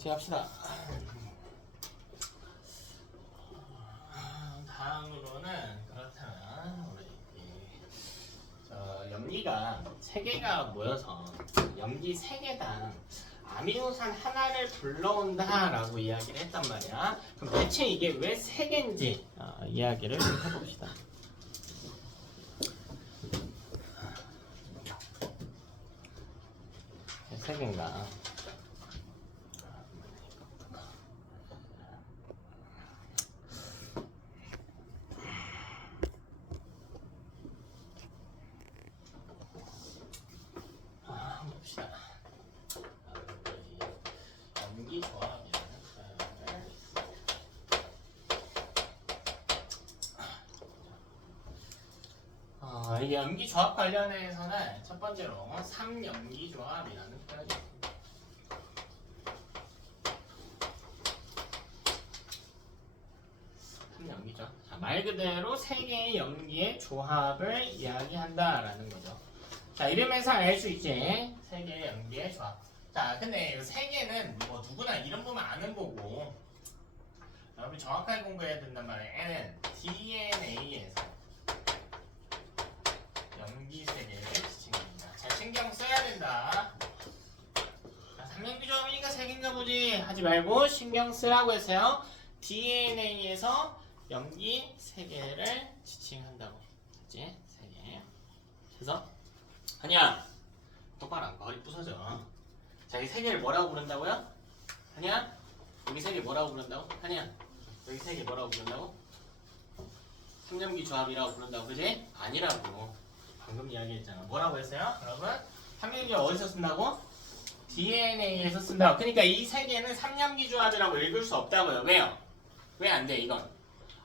합시다. 다음으로는 그렇다면 우리 염기가 3개가 모여서 염기 3개당 아미노산 하나를 불러온다라고 이야기를 했단 말이야. 그럼 대체 이게 왜 3개인지 이야기를 좀 해봅시다. 세 개인가? 봅시다. 염기 조합이라는 이 염기 조합 관련해서는 첫 번째로 3염기 조합이라는 표현이 있습니다. 염기죠. 말 그대로 3개의 염기의 조합을 이야기한다라는 거죠. 자, 이름에서 알 수 있지. 3개의 염기의 조합. 자, 근데 3개는 뭐 누구나 이름 보면 아는 거고, 여러분 정확하게 공부해야 된단 말이에요. N은 DNA에서 염기 3개를 지칭합니다. 자, 신경 써야 된다. 자, 3염기 조합이니까 3개인가 보지 하지 말고 신경 쓰라고 했어요. DNA에서 염기 3개를 지칭한다고. 그치? 3개. 그래서 아니야, 똑바로 앉고 허리 부서져. 자, 이 3개를 뭐라고 부른다고요? 아니야? 여기 3개 뭐라고 부른다고? 아니야? 여기 3개 뭐라고 부른다고? 3염기 조합이라고 부른다고, 그지? 아니라고. 방금 이야기했잖아. 뭐라고 했어요? 여러분? 3염기 어디서 쓴다고? DNA에서 쓴다고. 그러니까 이 3개는 3염기 조합이라고 읽을 수 없다고요. 왜요? 왜 안 돼, 이건?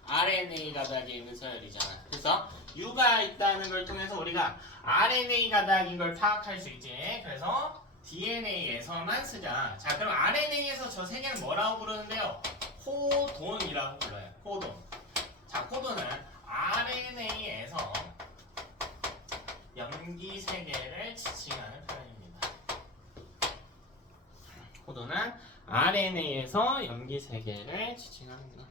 RNA 가닥의 있는 서열이잖아. 그래서 U가 있다는 걸 통해서 우리가 RNA 가닥인 걸 파악할 수 있지. 그래서 DNA에서만 쓰자. 자, 그럼 RNA에서 저 3개는 뭐라고 부르는데요? 코돈이라고 불러요. 코돈. 자, 코돈은 RNA에서 염기 3개를 지칭하는 표현입니다. 코돈은 RNA에서 염기 3개를 지칭합니다.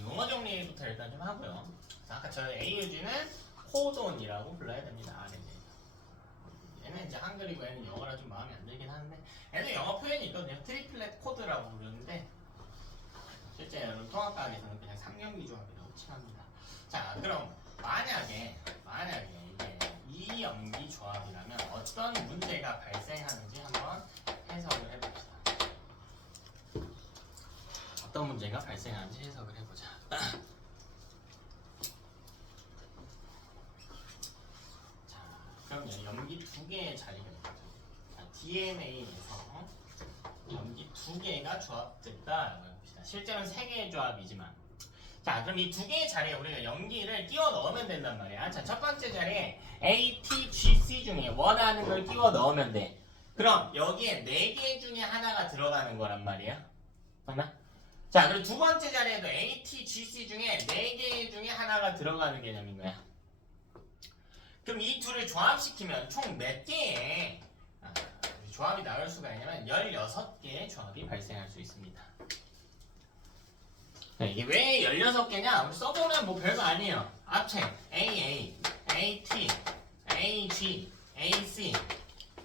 용어 정리부터 일단 좀 하고요. 자, 아까 저 AUG는 코돈이라고 불러야 됩니다. RNA. 얘는 이제 한글이고 얘는 영어라 좀 마음에 안 들긴 하는데, 얘는 영어 표현이 있거든요. 트리플렛 코드라고 부르는데, 실제 여러분 통합과학에서는 그냥 3염기 조합이라고 칭합니다. 자, 그럼 만약에 이게 2염기 조합이라면 어떤 문제가 발생하는지 한번 해석을 해봅시다. 어떤 문제가 발생하는지 해석을 해보자. 자, 그럼 염기 2개의 자리가 있죠. 자, DNA에서 염기 2개가 조합됐다. 실제로는 3개의 조합이지만, 자, 그럼 이 2개의 자리에 우리가 염기를 끼워 넣으면 된단 말이야. 자, 첫 번째 자리에 ATGC 중에 원하는 걸 끼워 넣으면 돼. 그럼 여기에 4개 중에 하나가 들어가는 거란 말이야. 맞나? 자, 그리고 두 번째 자리에도 ATGC 중에 4개 중에 하나가 들어가는 개념인 거야. 그럼 이 둘을 조합시키면 총 몇 개의 조합이 나올 수가 있냐면 16개의 조합이 발생할 수 있습니다. 자, 이게 왜 16개냐? 우리 써보면 뭐 별거 아니에요. 합체 AA, AT, AG, AC,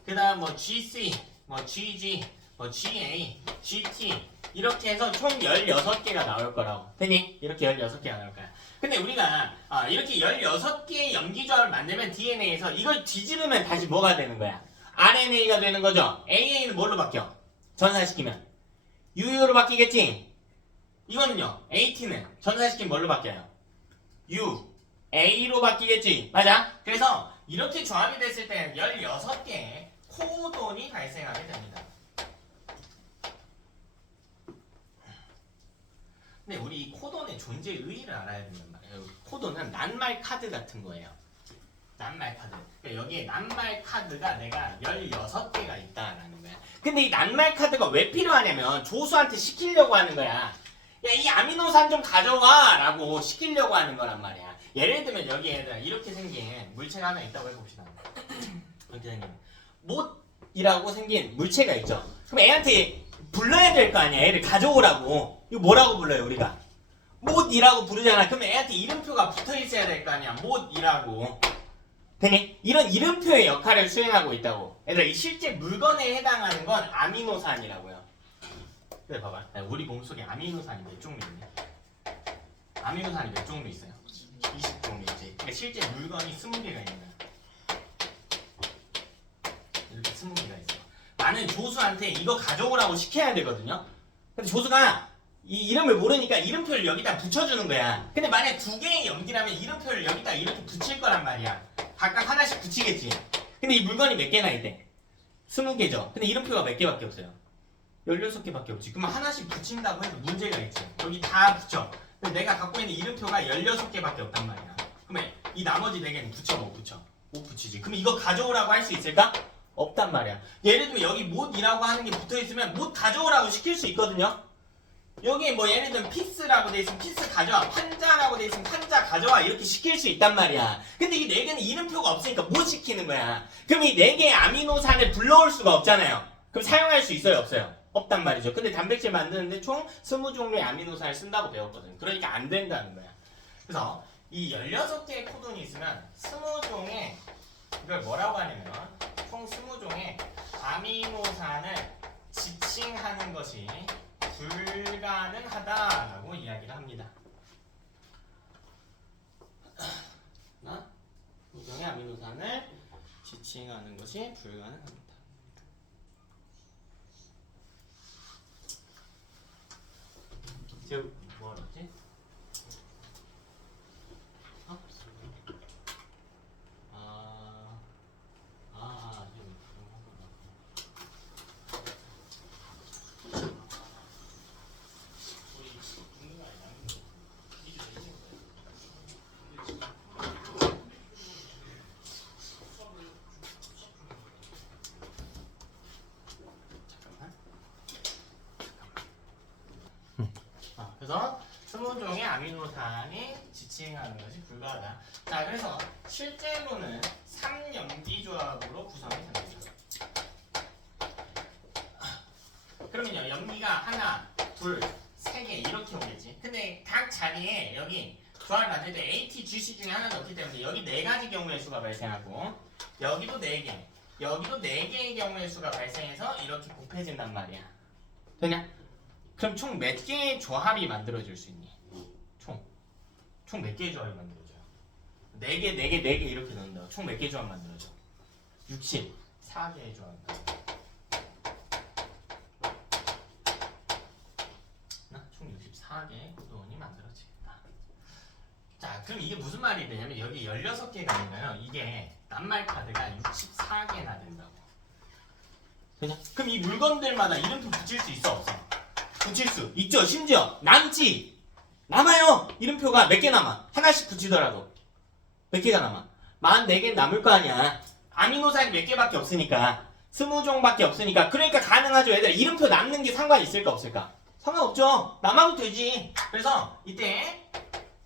그 다음 뭐 GC, 뭐 GG, 뭐 GA, GT 이렇게 해서 총 16개가 나올 거라고. 되니? 이렇게 16개가 나올 거야. 근데 우리가 이렇게 16개의 염기조합을 만들면 DNA에서 이걸 뒤집으면 다시 뭐가 되는 거야? RNA가 되는 거죠. AA는 뭘로 바뀌어? 전사시키면 UU로 바뀌겠지? 이거는요. AT는 전사시키면 뭘로 바뀌어요? UA로 바뀌겠지? 맞아? 그래서 이렇게 조합이 됐을 때는 16개의 코돈이 발생하게 됩니다. 근데 우리 이 코돈의 존재 의의를 알아야 된단 말이에요. 코돈은 낱말 카드 같은 거예요. 낱말 카드. 그러니까 여기에 낱말 카드가 내가 16개가 있다라는 거야. 근데 이 낱말 카드가 왜 필요하냐면 조수한테 시키려고 하는 거야. 야, 이 아미노산 좀 가져와 라고 시키려고 하는 거란 말이야. 예를 들면 여기 얘들아 이렇게 생긴 물체가 하나 있다고 해봅시다. 이렇게 생긴 못이라고 생긴 물체가 있죠. 그럼 애한테 불러야 될 거 아니야. 애를 가져오라고. 이거 뭐라고 불러요 우리가? 못이라고 부르잖아. 그럼 애한테 이름표가 붙어 있어야 될 거 아니야. 못이라고. 되니? 이런 이름표의 역할을 수행하고 있다고. 얘들아 이 실제 물건에 해당하는 건 아미노산이라고요. 그래 봐봐. 우리 몸속에 아미노산이 몇 종류 있니? 아미노산이 몇 종류 있어요? 20종류지. 그러니까 실제 물건이 20개가 있는 거야. 이렇게 20개가 있어. 나는 조수한테 이거 가져오라고 시켜야 되거든요. 근데 조수가 이 이름을 모르니까 이름표를 여기다 붙여주는 거야. 근데 만약 2개의 염기라면 이름표를 여기다 이렇게 붙일 거란 말이야. 각각 하나씩 붙이겠지. 근데 이 물건이 몇 개나 있대? 20개죠. 근데 이름표가 몇 개밖에 없어요? 16개밖에 없지. 그러면 하나씩 붙인다고 해도 문제가 있지. 여기 다 붙여. 근데 내가 갖고 있는 이름표가 16개밖에 없단 말이야. 그러면 이 나머지 4개는 붙여 못 붙여? 못 붙이지. 그럼 이거 가져오라고 할 수 있을까? 없단 말이야. 예를 들면 여기 못이라고 하는 게 붙어있으면 못 가져오라고 시킬 수 있거든요. 여기 뭐 예를 들면 피스라고 돼 있으면 피스 가져와, 판자라고 돼 있으면 판자 가져와 이렇게 시킬 수 있단 말이야. 근데 이 4개는 이름표가 없으니까 못 시키는 거야. 그럼 이 4개의 아미노산을 불러올 수가 없잖아요. 그럼 사용할 수 있어요 없어요? 없단 말이죠. 근데 단백질 만드는데 총 20종류의 아미노산을 쓴다고 배웠거든. 그러니까 안 된다는 거야. 그래서 이 16개의 코돈이 있으면 20종의 이걸 뭐라고 하냐면 총 20종의 아미노산을 지칭하는 것이 불가능하다라고 이야기를 합니다. 20종의 아미노산을 지칭하는 것이 불가능합니다. 제가 뭐 하지? 그래서 20종의 아미노산이 지칭하는 것이 불가하다. 자, 그래서 실제로는 3염기 조합으로 구성이 됩니다. 그러면요, 염기가 하나, 둘, 세 개 이렇게 오겠지. 근데 각 자리에 여기 조합을 만들 때 AT, GC 중에 하나 넣기 때문에 여기 4가지 경우의 수가 발생하고 여기도 4개, 여기도 4개의 경우의 수가 발생해서 이렇게 곱해진단 말이야. 되냐? 그럼 총 몇 개의 조합이 만들어질 수 있니? 총 몇 개의 조합이 만들어져요? 4개, 4개, 4개 이렇게 넣는다. 총 몇 개의 조합 만들어져? 64개의 조합 만들어져. 총 64개의 코돈이 만들어지겠다. 자, 그럼 이게 무슨 말이 되냐면 여기 16개가 아니라요. 이게 낱말 카드가 64개나 된다고. 그냥? 그럼 이 물건들마다 이름표 붙일 수 있어 없어? 붙일 수 있죠. 심지어 남지. 남아요. 이름표가 몇 개 남아. 하나씩 붙이더라도 몇 개가 남아. 44개 남을 거 아니야. 아미노산이 몇 개밖에 없으니까 20종밖에 없으니까. 그러니까 가능하죠. 얘들 이름표 남는 게 상관 있을까 없을까? 상관없죠. 남아도 되지. 그래서 이때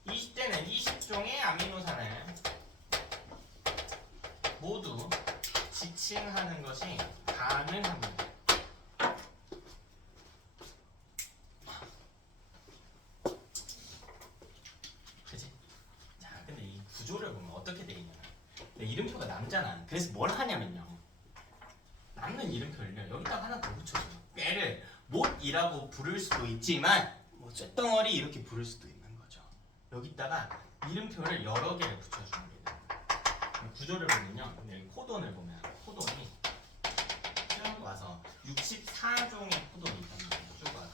20대는 20종의 아미노산을 모두 지칭하는 것이 가능합니다. 그치? 자, 근데 이 구조를 보면 어떻게 돼 있냐면 이름표가 남잖아. 그래서 뭘 하냐면요. 남는 이름표를 여기다가 하나 더 붙여줘. 얘를 못이라고 부를 수도 있지만 뭐 쇳덩어리 이렇게 부를 수도 있는 거죠. 여기다가 이름표를 여러 개를 붙여주는 게 돼요. 구조를 보면요. 여기 코돈을 보면 코돈이 쭉 와서 64종의 코돈이 있단 말이에요. 쭉 와서.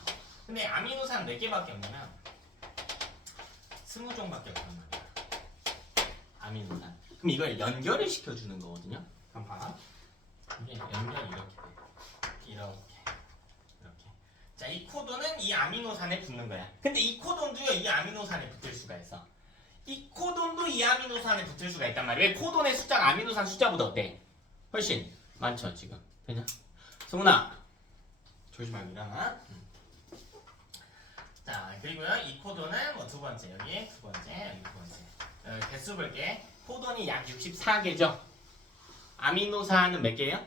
근데 아미노산 4개밖에 없냐면 20종밖에 없단 말이야. 아미노산. 그럼 이걸 연결을 시켜주는 거거든요. 그럼 봐. 이게 연결이 이렇게 돼. 이렇게. 자, 이 코돈은 이 아미노산에 붙는 거야. 근데 이 코돈도요, 이 아미노산에 붙을 수가 있어. 이 코돈도 이 아미노산에 붙을 수가 있단 말이야. 왜? 코돈의 숫자가 아미노산 숫자보다 어때? 훨씬 많죠, 지금. 되냐? 승훈아, 조심하고 일어나. 자, 그리고요, 이 코돈은 뭐 2번째, 여기 2번째, 여기 2번째. 개수 볼게. 코돈이 약 64개죠. 아미노산은 몇 개예요?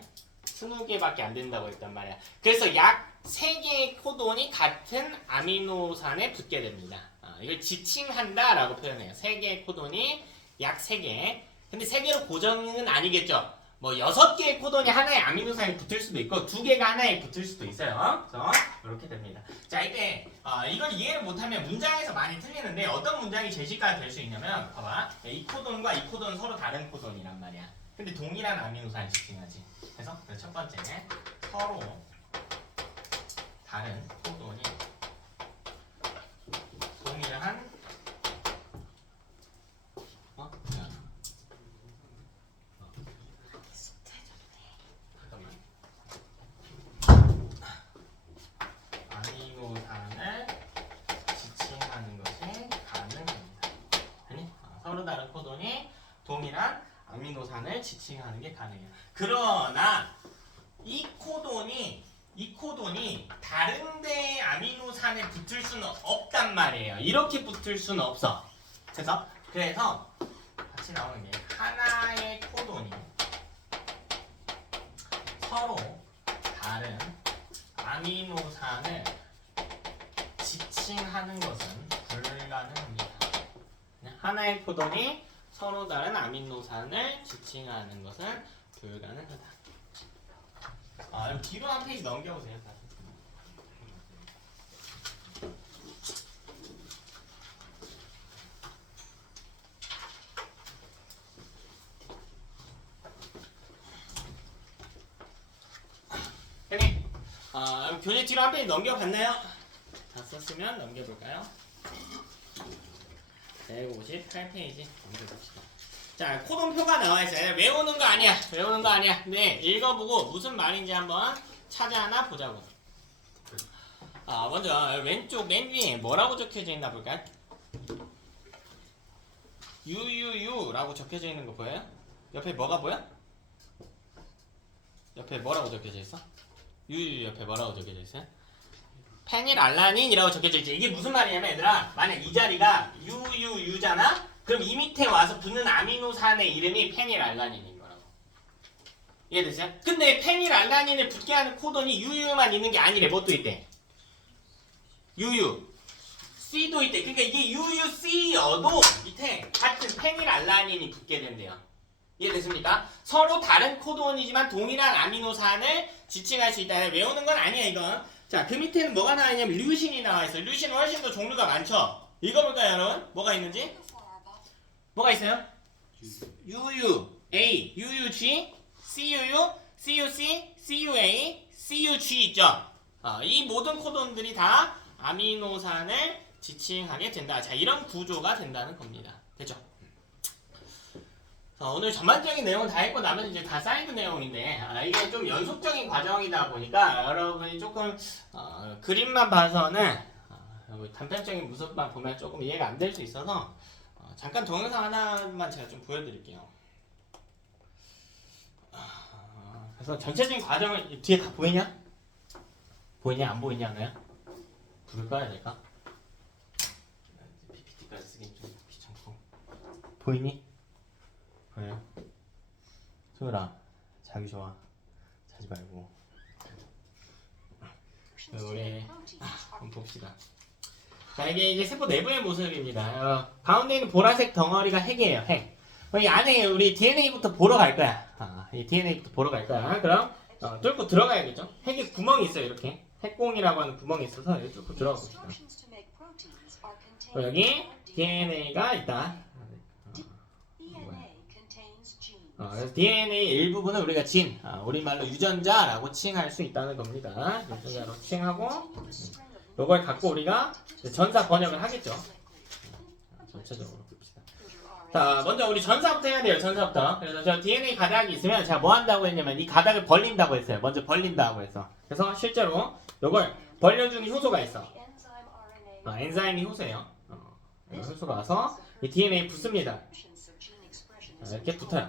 20개밖에 안 된다고 했단 말이야. 그래서 약 3개의 코돈이 같은 아미노산에 붙게 됩니다. 이걸 지칭한다라고 표현해요. 3개의 코돈이 약 3개. 근데 3개로 고정은 아니겠죠. 뭐 6개의 코돈이 하나의 아미노산에 붙을 수도 있고 2개가 하나에 붙을 수도 있어요. 그래서 이렇게 됩니다. 자, 이때 이걸 이해를 못하면 문장에서 많이 틀리는데 어떤 문장이 제시가 될 수 있냐면 봐봐. 이 코돈과 이 코돈은 서로 다른 코돈이란 말이야. 근데 동일한 아미노산을 지칭하지. 그래서 첫 번째 서로 다른 코돈이 동일한 아미노산을 지칭하는 것이 가능합니다. 아니? 서로 다른 코돈이 동일한 아미노산을 지칭하는 게 가능해요. 그러나 이 코돈이 다른데 아미노산에 붙을 수는 없단 말이에요. 이렇게 붙을 수는 없어. 그래서 같이 나오는 게 하나의 코돈이 서로 다른 아미노산을 지칭하는 것은 불가능합니다. 하나의 코돈이 서로 다른 아미노산을 지칭하는 것은 불가능하다. 뒤로 한 페이지 넘겨보세요. 교재 뒤로 한 페이지 넘겨봤나요? 다 썼으면 넘겨볼까요? 158페이지 넘겨봅시다. 자, 코돈표가 나와있어요. 외우는 거 아니야. 네, 읽어보고 무슨 말인지 한번 찾아나 보자고. 먼저 왼쪽 맨 위에 뭐라고 적혀져 있나 볼까요? 유유유라고 적혀져 있는 거 보여요? 옆에 뭐가 보여? 옆에 뭐라고 적혀져 있어? 유유유 옆에 뭐라고 적혀져 있어요? 페닐알라닌이라고 적혀져 있지. 이게 무슨 말이냐면 얘들아, 만약 이 자리가 유유유잖아? 그럼 이 밑에 와서 붙는 아미노산의 이름이 페닐알라닌인 거라고. 이해되세요? 근데 페닐알라닌을 붙게 하는 코돈이 유유만 있는 게 아니래. 뭐 또 있대? 유유 C도 있대. 그러니까 이게 UUC여도 밑에 같은 페닐알라닌이 붙게 된대요. 이해됐습니까? 서로 다른 코돈이지만 동일한 아미노산을 지칭할 수 있다. 외우는 건 아니야 이건. 자, 그 밑에는 뭐가 나와 있냐면 류신이 나와 있어요. 류신은 훨씬 더 종류가 많죠. 읽어볼까요 여러분? 뭐가 있는지? 뭐가 있어요? UU, A, UUG, CUU, CUC, CUA, CUG 있죠? 이 모든 코돈들이 다 아미노산을 지칭하게 된다. 자, 이런 구조가 된다는 겁니다. 됐죠? 오늘 전반적인 내용은 다 했고 나머지 이제 다 사이드 내용인데 이게 좀 연속적인 과정이다 보니까 여러분이 조금 그림만 봐서는 단편적인 모습만 보면 조금 이해가 안 될 수 있어서 잠깐 동영상 하나만 제가 좀 보여드릴게요. 그래서 전체적인 과정을 뒤에 다 보이냐? 보이냐? 안 보이냐? 너야? 불을 꺼야 될까? PPT까지 쓰긴 좀 귀찮고. 보이니? 보여요? 소율아, 자기 좋아. 자지 말고. 우리 한번 봅시다. 자, 이게 이제 세포 내부의 모습입니다. 가운데 있는 보라색 덩어리가 핵이에요. 핵. 이 안에 우리 DNA부터 보러 갈 거야. 이 DNA부터 보러 갈 거야. 그럼 뚫고 들어가야겠죠? 핵에 구멍이 있어요. 이렇게 핵공이라고 하는 구멍이 있어서 여기 뚫고 들어가 봅시다. 여기 DNA가 있다. 그래서 DNA 일부분은 우리가 진, 우리말로 유전자라고 칭할 수 있다는 겁니다. 유전자로 칭하고 이걸 갖고 우리가 전사 번역을 하겠죠. 전체적으로 봅시다. 자, 먼저 우리 전사부터 해야 돼요. 전사부터. 그래서 저 DNA 가닥이 있으면 제가 뭐 한다고 했냐면 이 가닥을 벌린다고 했어요. 먼저 벌린다고 해서. 그래서 실제로 이걸 벌려주는 효소가 있어. 엔자임이 효소예요. 효소가 와서 이 DNA에 붙습니다. 이렇게 붙어요.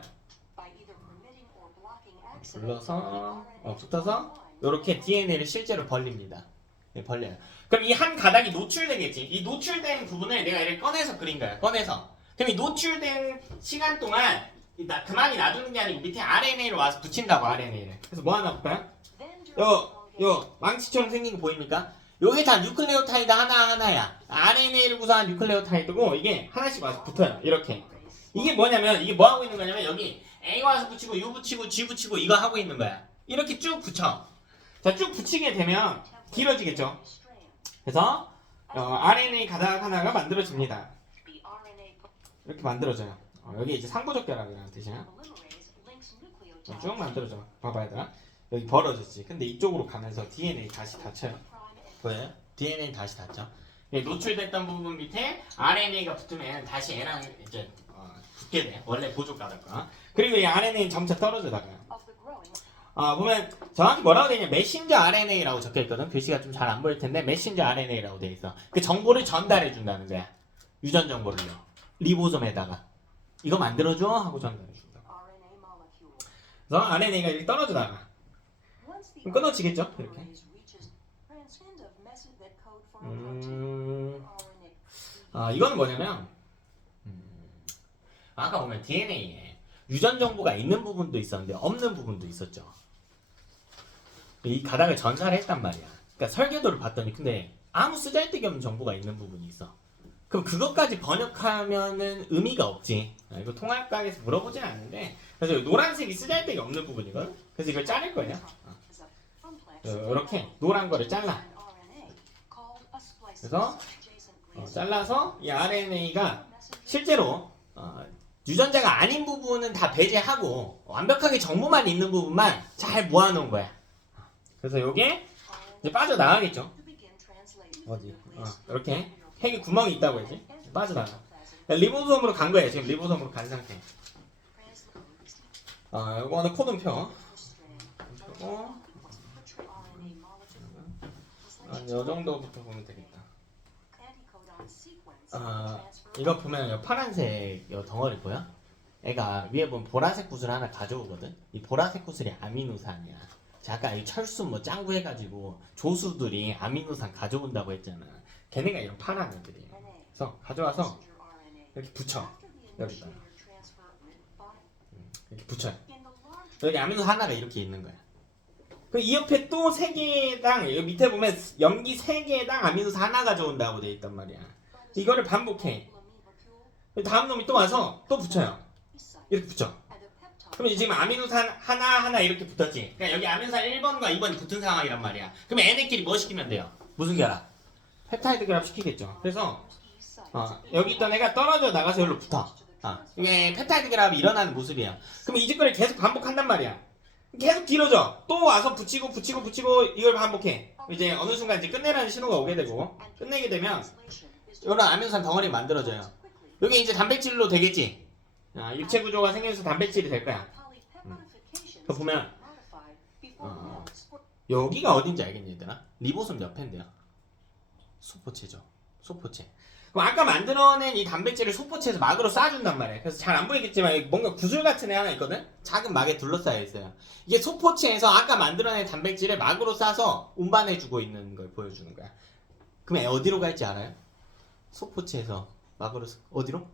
붙어서 이렇게 DNA를 실제로 벌립니다. 네, 벌려요. 그럼 이 한 가닥이 노출되겠지. 이 노출된 부분을 내가 이렇게 꺼내서 그린 거야. 꺼내서. 그럼 이 노출된 시간 동안 그만이 놔두는 게 아니고 밑에 RNA를 와서 붙인다고 RNA를. 그래서 뭐 하나 볼까요? 요 망치처럼 생긴 거 보입니까? 요게 다 뉴클레오타이드 하나하나야. RNA를 구성한 뉴클레오타이드고 이게 하나씩 와서 붙어요. 이렇게. 이게 뭐냐면 이게 뭐 하고 있는 거냐면 여기 A 와서 붙이고 U 붙이고 G 붙이고 이거 하고 있는 거야. 이렇게 쭉 붙여. 자, 쭉 붙이게 되면 길어지겠죠. 그래서 RNA 가닥 하나가 만들어집니다. 이렇게 만들어져요. 여기 이제 상부적 결합이라는 뜻이야. 쭉 만들어져. 봐봐 얘들아. 여기 벌어졌지. 근데 이쪽으로 가면서 DNA 다시 닫혀요. 보여요? DNA 다시 닫죠. 노출됐던 부분 밑에 RNA가 붙으면 다시 얘랑 이제 붙게 돼. 원래 보조 가닥과. 그리고 이 RNA는 점차 떨어져 나가요. 보면 정확히 뭐라고 되냐? 메신저 RNA라고 적혀 있거든. 글씨가 좀 잘 안 보일 텐데 메신저 RNA라고 돼 있어. 그 정보를 전달해 준다는 거야. 유전 정보를요. 리보솜에다가 이거 만들어줘 하고 전달해 준다. 그래서 RNA가 이렇게 떨어져 나가. 그럼 끊어지겠죠? 이렇게. 이건 뭐냐면 아까 보면 DNA에 유전 정보가 있는 부분도 있었는데 없는 부분도 있었죠. 이 가닥을 전사를 했단 말이야. 그러니까 설계도를 봤더니 근데 아무 쓰잘데기 없는 정보가 있는 부분이 있어. 그럼 그것까지 번역하면은 의미가 없지. 이거 통합각에서 물어보진 않는데 그래서 노란색이 쓰잘데기 없는 부분이거든. 그래서 이걸 자를 거예요. 이렇게 노란 거를 잘라. 그래서 잘라서 이 RNA가 실제로 유전자가 아닌 부분은 다 배제하고 완벽하게 정보만 있는 부분만 잘 모아놓은 거야. 그래서 요게 이제 빠져나가겠죠. 어디? 이렇게 핵이 구멍이 있다고 했지. 빠져나가. 리보솜으로 간 거예요. 지금 리보솜으로 간 상태. 요거는 코드표. 요 정도부터 보면 되겠다. 이거 보면 파란색 덩어리 보여? 애가 위에 보면 보라색 구슬 하나 가져오거든. 이 보라색 구슬이 아미노산이야. 아까 이 철수 뭐 짱구 해가지고 조수들이 아미노산 가져온다고 했잖아. 걔네가 이런 파란 애들이에요. 그래서 가져와서 이렇게 붙여. 여기다 이렇게 붙여요. 여기 아미노산 하나가 이렇게 있는 거야. 그 이 옆에 또 3개당 여기 밑에 보면 염기 3개당 아미노산 하나 가져온다고 돼 있단 말이야. 이거를 반복해. 다음 놈이 또 와서 또 붙여요. 이렇게 붙여. 그럼 지금 아미노산 하나 이렇게 붙었지. 그러니까 여기 아미노산 1번과 2번이 붙은 상황이란 말이야. 그럼 얘네끼리 뭐 시키면 돼요? 무슨 결합? 펩타이드 결합 시키겠죠. 그래서 여기 있던 애가 떨어져 나가서 여기로 붙어. 이게 펩타이드 결합이 일어나는 모습이에요. 그럼 이 짓거리를 계속 반복한단 말이야. 계속 길어져. 또 와서 붙이고 이걸 반복해. 이제 어느 순간 이제 끝내라는 신호가 오게 되고 끝내게 되면 이런 아미노산 덩어리 만들어져요. 여기 이제 단백질로 되겠지. 입체 구조가 생겨서 단백질이 될 거야. 그 보면 여기가 어딘지 알겠니 얘들아? 리보솜 옆인데요. 소포체죠. 소포체. 그럼 아까 만들어낸 이 단백질을 소포체에서 막으로 쏴준단 말이야. 그래서 잘 안 보이겠지만 뭔가 구슬 같은 애 하나 있거든? 작은 막에 둘러싸여 있어요. 이게 소포체에서 아까 만들어낸 단백질을 막으로 쏴서 운반해주고 있는 걸 보여주는 거야. 그럼 애 어디로 갈지 알아요? 소포체에서 막으로 어디로?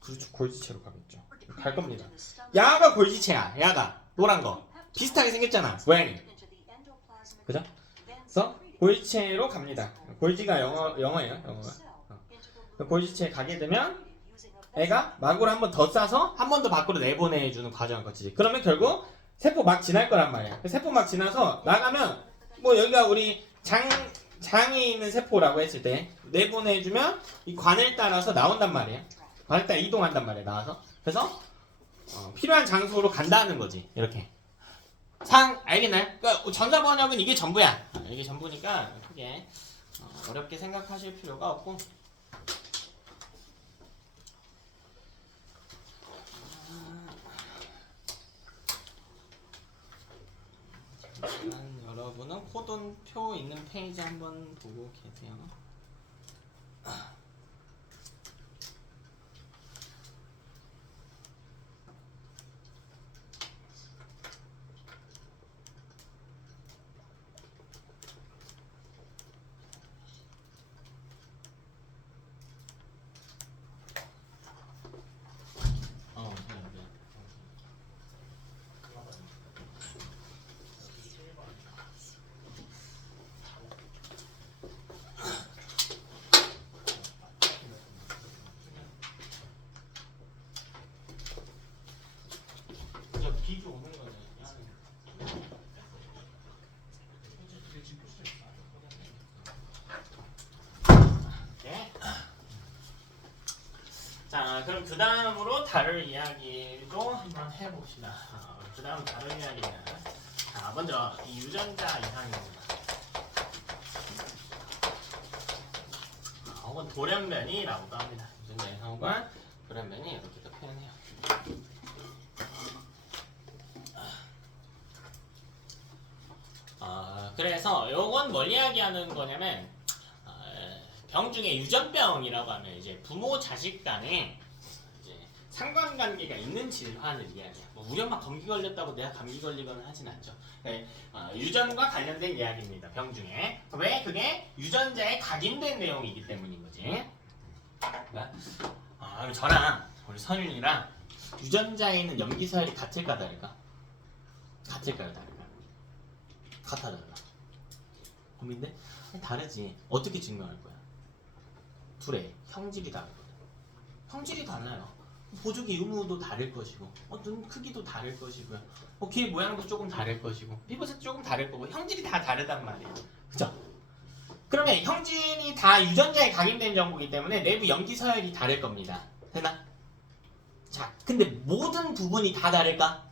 그렇죠. 골지체로 가겠죠. 갈 겁니다. 야가 골지체야. 야가 노란 거 비슷하게 생겼잖아. 모양이. 그죠? 그래서 골지체로 갑니다. 골지가 영어예요. 영어가. 골지체에 가게 되면 애가 막으로 한 번 더 쏴서 한 번 더 밖으로 내보내주는 과정을 거치지. 그러면 결국 세포 막 지날 거란 말이야. 세포 막 지나서 나가면 뭐 여기가 우리 장에 있는 세포라고 했을 때 내보내주면 이 관을 따라서 나온단 말이야. 관을 따라 이동한단 말이야. 나와서. 그래서 필요한 장소로 간다는 거지. 이렇게. 알겠나요? 그러니까 전자 번역은 이게 전부야. 이게 전부니까 크게 어렵게 생각하실 필요가 없고. 여러분은 코돈표 있는 페이지 한번 보고 계세요. 비주 오는 거는 네. 자, 그럼 그 다음으로 다룰 이야기도 한번 해봅시다. 그 다음 다룰 이야기는 먼저 이 유전자 이상입니다. 혹은 돌연변이라고도 합니다. 유전자 이상과 돌연변이 이렇게도 표현해요. 그래서 요건 뭘 이야기하는 거냐면 병 중에 유전병이라고 하면 이제 부모 자식 간에 이제 상관관계가 있는 질환을 이야기해요. 뭐 우리 엄마 감기 걸렸다고 내가 감기 걸리거나 하진 않죠. 네, 유전과 관련된 이야기입니다. 병 중에. 왜? 그게 유전자에 각인된 내용이기 때문인 거지. 저랑 우리 선윤이랑 유전자에 있는 염기서열이 같을까 다를까? 같을까요 다를까? 같아 다르다. 고민돼? 다르지. 어떻게 증명할 거야? 둘의 형질이 다르거든. 형질이 달라요. 보조개 유무도 다를 것이고, 눈 크기도 다를 것이고요. 귀 모양도 조금 다를 것이고, 피부색 조금 다를 거고, 형질이 다 다르단 말이에요. 그죠? 그러면 형질이 다 유전자에 각인된 정보이기 때문에 내부 염기 서열이 다를 겁니다. 되나? 자, 근데 모든 부분이 다 다를까?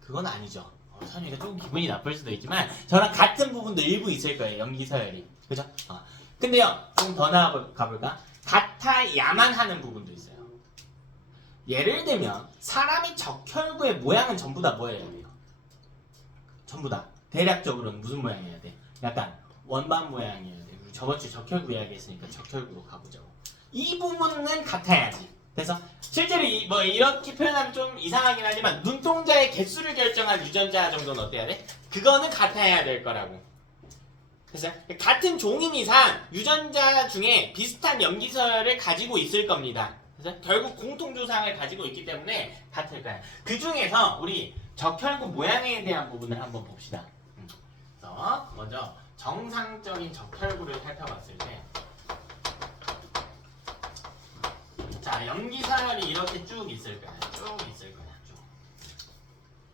그건 아니죠. 선이가 조금 기분이 나쁠 수도 있지만 저랑 같은 부분도 일부 있을 거예요. 염기 서열이. 그죠? 근데요, 좀 더 나아가볼까? 같아야만 하는 부분도 있어요. 예를 들면 사람이 적혈구의 모양은 전부 다 뭐 해야 돼요? 전부 다 대략적으로는 무슨 모양이어야 돼? 약간 원반 모양이어야 돼. 그리고 저번 주 적혈구 이야기했으니까 적혈구로 가보자고. 이 부분은 같아야지. 그래서 실제로 이렇게 표현하면 좀 이상하긴 하지만 눈동자의 개수를 결정한 유전자 정도는 어때야 돼? 그거는 같아야 될 거라고. 그래서 같은 종인 이상 유전자 중에 비슷한 염기서열을 가지고 있을 겁니다. 그래서 결국 공통조상을 가지고 있기 때문에 같을 거야. 그 중에서 우리 적혈구 모양에 대한 부분을 한번 봅시다. 그래서 먼저 정상적인 적혈구를 살펴봤을 때, 자, 염기서열이 이렇게 쭉 있을 거야. 쭉 있을 거야. 쭉.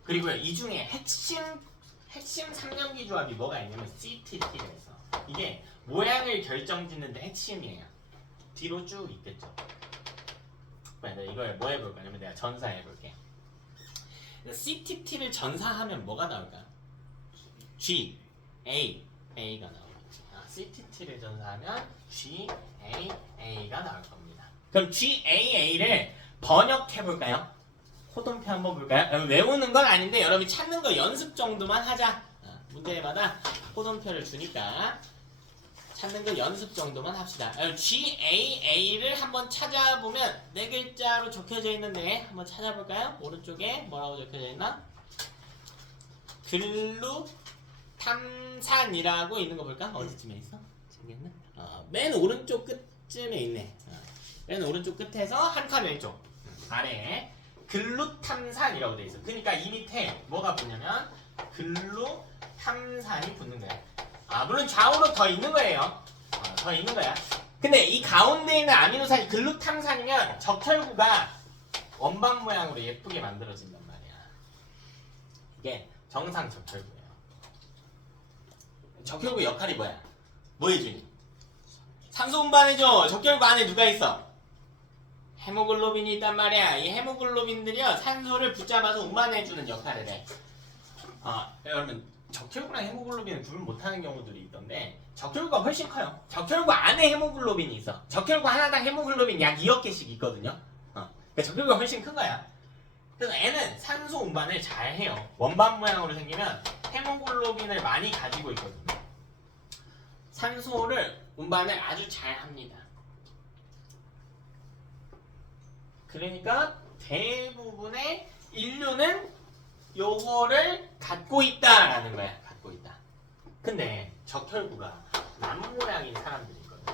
그리고요, 이 중에 핵심 3염기 조합이 뭐가 있냐면 CTT가 있어. 이게 모양을 결정짓는데 핵심이에요. 뒤로 쭉 있겠죠. 이걸 뭐 해볼 거냐면 내가 전사해볼게. CTT를 전사하면 뭐가 나올까? G, A, A가 나오겠지. CTT를 전사하면 G, A, A가 나올 겁니다. 그럼 G, A, A를 번역해볼까요? 코동표 한번 볼까요? 외우는 건 아닌데 여러분이 찾는 거 연습 정도만 하자. 문제마다 코동표를 주니까 찾는 거 연습 정도만 합시다. G, A, A를 한번 찾아보면 네 글자로 적혀져 있는데 한번 찾아볼까요? 오른쪽에 뭐라고 적혀져 있나? 글루탐산이라고 있는 거 볼까? 어디쯤에 있어? 생겼나? 맨 오른쪽 끝쯤에 있네. 맨 오른쪽 끝에서 한 칸 왼쪽 아래에 글루탐산이라고 돼 있어. 그러니까 이 밑에 뭐가 붙냐면 글루탐산이 붙는 거야. 물론 좌우로 더 있는 거예요. 더 있는 거야. 근데 이 가운데 있는 아미노산이 글루탐산이면 적혈구가 원반 모양으로 예쁘게 만들어진단 말이야. 이게 정상 적혈구예요. 적혈구 역할이 뭐야? 뭐 해주니? 산소 운반해줘. 적혈구 안에 누가 있어? 헤모글로빈이 있단 말이야. 이 헤모글로빈들이요, 산소를 붙잡아서 운반해주는 역할을 해. 여러분, 적혈구랑 헤모글로빈은 구분 못하는 경우들이 있던데 적혈구가 훨씬 커요. 적혈구 안에 헤모글로빈이 있어. 적혈구 하나당 헤모글로빈 약 2억 개씩 있거든요. 그러니까 적혈구가 훨씬 큰 거야. 그래서 애는 산소 운반을 잘 해요. 원반 모양으로 생기면 헤모글로빈을 많이 가지고 있거든요. 산소를 운반을 아주 잘 합니다. 그러니까 대부분의 인류는 요거를 갖고 있다라는 거야. 갖고 있다. 근데 적혈구가 남 모양인 사람들이 있거든.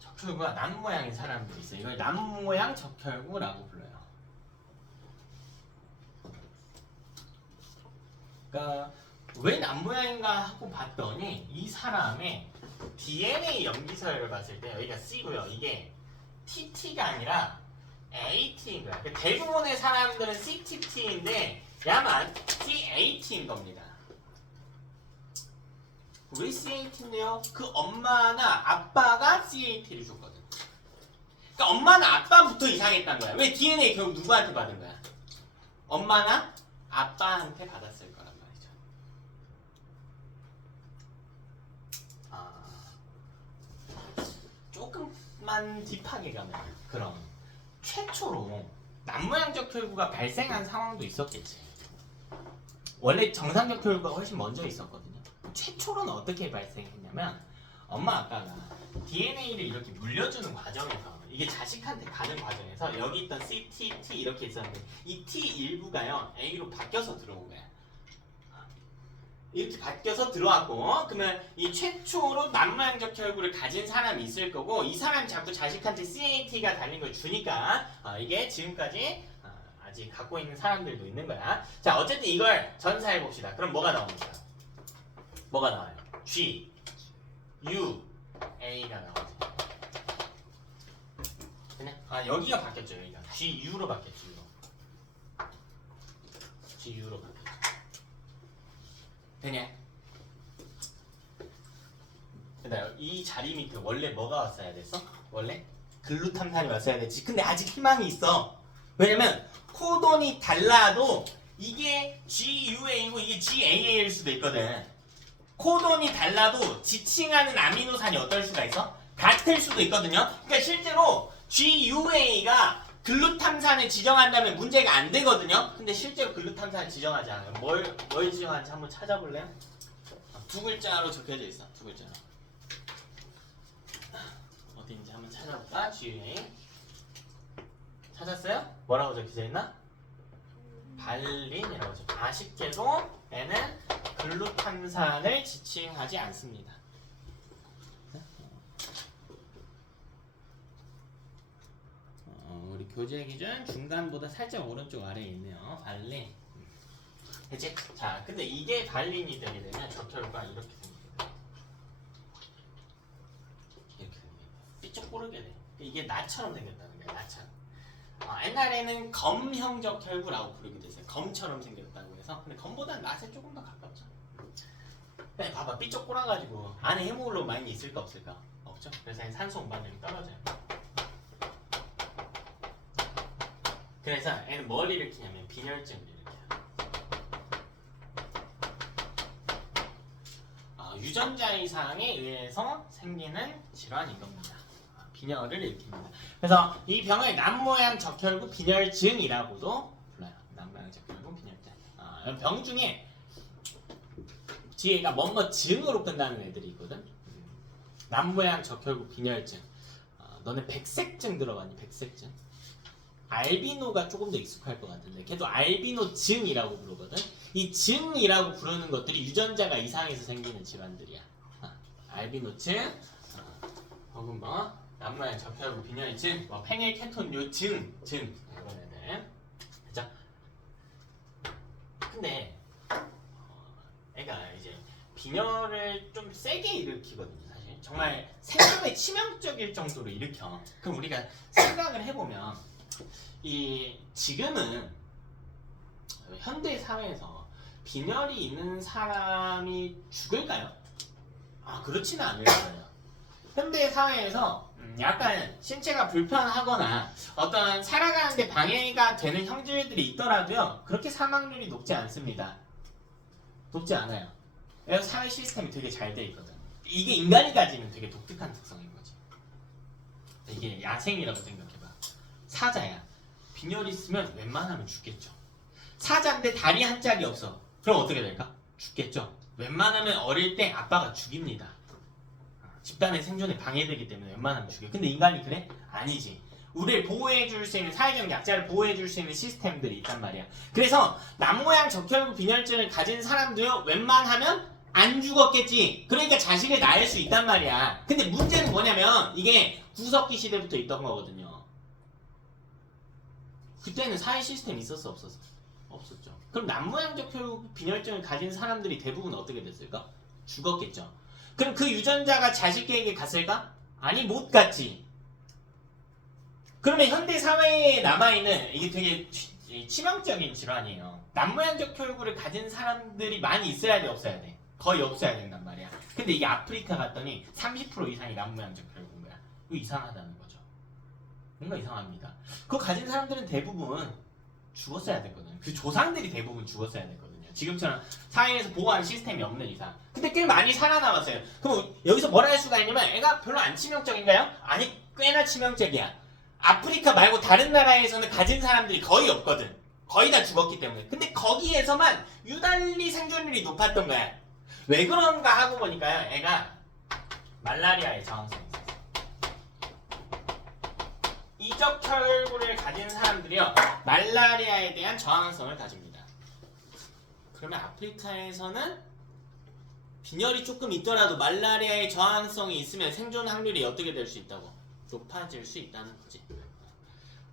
적혈구가 남 모양인 사람들이 있어요. 이걸 남 모양 적혈구라고 불러요. 그러니까 왜 남 모양인가 하고 봤더니 이 사람의 DNA 염기서열을 봤을 때 여기가 C고요. 이게 TT가 아니라 AT인 거야. 대부분의 사람들은 CTT인데 야만 CAT인 겁니다. 왜 CAT인데요? 그 엄마나 아빠가 CAT를 줬거든. 그러니까 엄마나 아빠부터 이상했단 거야. 왜 DNA 결국 누구한테 받은 거야? 엄마나 아빠한테 받았을 거란 말이죠. 조금만 딥하게 가면 그럼 최초로 남모양적 혈구가 발생한 상황도 있었겠지. 원래 정상적 혈구가 훨씬 먼저 있었거든요. 최초로는 어떻게 발생했냐면 엄마 아빠가 DNA를 이렇게 물려주는 과정에서 이게 자식한테 가는 과정에서 여기 있던 C, T, T 이렇게 있었는데 이 T 일부가요 A로 바뀌어서 들어온 거야. 이렇게 바뀌어서 들어왔고 그러면 이 최초로 남모양적 혈구를 가진 사람이 있을 거고 이 사람이 자꾸 자식한테 CAT가 달린 걸 주니까 이게 지금까지 아직 갖고 있는 사람들도 있는 거야. 자 어쨌든 이걸 전사해 봅시다. 그럼 뭐가 나옵니까? 뭐가 나와요? G, U, A가 나오지. 그냥 여기가 바뀌었죠. 여기가 G, U로 바뀌었죠. G, U로 바뀌었죠. 되냐? 그다음 이 자리 밑에 원래 뭐가 왔어야 됐어? 원래 글루탐산이 왔어야 됐지. 근데 아직 희망이 있어. 왜냐면 코돈이 달라도 이게 GUA이고 이게 GAA일 수도 있거든. 코돈이 달라도 지칭하는 아미노산이 어떨 수가 있어? 같을 수도 있거든요. 그러니까 실제로 GUA가 글루탐산을 지정한다면 문제가 안 되거든요. 근데 실제로 글루탐산을 지정하지 않아요. 뭘 지정하는지 한번 찾아볼래요? 두 글자로 적혀져 있어. 두 글자로. 어디인지 한번 찾아볼까? GUA. 찾았어요? 뭐라고 적혀져 있나? 발린이라고 적혀. 아쉽게도 얘는 글루탐산을 지칭하지 않습니다. 우리 교재 기준 중간보다 살짝 오른쪽 아래에 있네요. 발린. 그치? 자, 근데 이게 발린이 되게 되면 적혈구가 이렇게 생겨요. 이렇게 생겨요. 삐쩍꼬르게 돼. 이게 나처럼 생겼다는 거야. 나처럼. 옛날에는 검형적 혈구라고 부르기도 했어요. 검처럼 생겼다고 해서. 근데 검보다는 낫에 조금 더 가깝죠. 네, 봐봐. 삐쩍 꼬라가지고 안에 헤모글로빈 있을까 없을까? 없죠. 그래서 산소 운반량이 떨어져요. 그래서 얘는 뭘 일으키냐면 빈혈증을 일으켜요. 유전자 이상에 의해서 생기는 질환인 겁니다. 빈혈을 일으킵니다. 그래서 이 병을 남모양 적혈구 빈혈증이라고도 불러요. 남모양 적혈구 빈혈증. 병 중에 뒤에가 뭔가 증으로 끝나는 애들이 있거든. 남모양 적혈구 빈혈증. 너네 백색증 들어봤니? 백색증. 알비노가 조금 더 익숙할 것 같은데 걔도 알비노증이라고 부르거든. 이 증이라고 부르는 것들이 유전자가 이상해서 생기는 질환들이야. 알비노증, 혹은 뭐 남모양 적혈구 빈혈증, 뭐 페닐케톤류증, 이런 애들. 그죠? 근데 애가 이제 빈혈을 좀 세게 일으키거든요. 사실 정말 생명에 치명적일 정도로 일으켜. 그럼 우리가 생각을 해보면 지금은 현대 사회에서 빈혈이 있는 사람이 죽을까요? 그렇지는 않을 거예요. 현대 사회에서 약간 신체가 불편하거나 어떤 살아가는데 방해가 되는 형질들이 있더라도요 그렇게 사망률이 높지 않습니다. 높지 않아요. 그래서 사회 시스템이 되게 잘 돼 있거든. 이게 인간이 가지는 되게 독특한 특성인 거지. 이게 야생이라고 생각해봐. 사자야. 빈혈이 있으면 웬만하면 죽겠죠. 사자인데 다리 한 짝이 없어. 그럼 어떻게 될까? 죽겠죠. 웬만하면 어릴 때 아빠가 죽입니다. 집단의 생존에 방해되기 때문에 웬만하면 죽여. 근데 인간이 그래? 아니지. 우리를 보호해줄 수 있는, 사회적 약자를 보호해줄 수 있는 시스템들이 있단 말이야. 그래서 남모양 적혈구 빈혈증을 가진 사람도요 웬만하면 안 죽었겠지. 그러니까 자식을 낳을 수 있단 말이야. 근데 문제는 뭐냐면 이게 구석기 시대부터 있던 거거든요. 그때는 사회 시스템이 있었어 없었어? 없었죠. 그럼 남모양적 혈구 빈혈증을 가진 사람들이 대부분 어떻게 됐을까? 죽었겠죠. 그럼 그 유전자가 자식에게 갔을까? 아니 못 갔지. 그러면 현대 사회에 남아있는 이게 되게 치명적인 질환이에요. 남모양적 혈구를 가진 사람들이 많이 있어야 돼, 없어야 돼? 거의 없어야 된단 말이야. 근데 이게 아프리카 갔더니 30% 이상이 남모양적 혈구인 거야. 이거 이상하다는 거죠. 뭔가 이상합니다. 그거 가진 사람들은 대부분 죽었어야 되거든. 그 조상들이 대부분 죽었어야 되거든요. 지금처럼 사회에서 보호하는 시스템이 없는 이상. 근데 꽤 많이 살아남았어요. 그럼 여기서 뭐라 할 수가 있냐면 애가 별로 안 치명적인가요? 아니, 꽤나 치명적이야. 아프리카 말고 다른 나라에서는 가진 사람들이 거의 없거든. 거의 다 죽었기 때문에. 근데 거기에서만 유달리 생존율이 높았던 거야. 왜 그런가 하고 보니까요. 애가 말라리아에 저항성이 있었어. 이적혈구를 가진 사람들이요. 말라리아에 대한 저항성을 가집니다. 그러면 아프리카에서는 빈혈이 조금 있더라도 말라리아의 저항성이 있으면 생존 확률이 어떻게 될 수 있다고? 높아질 수 있다는 거지.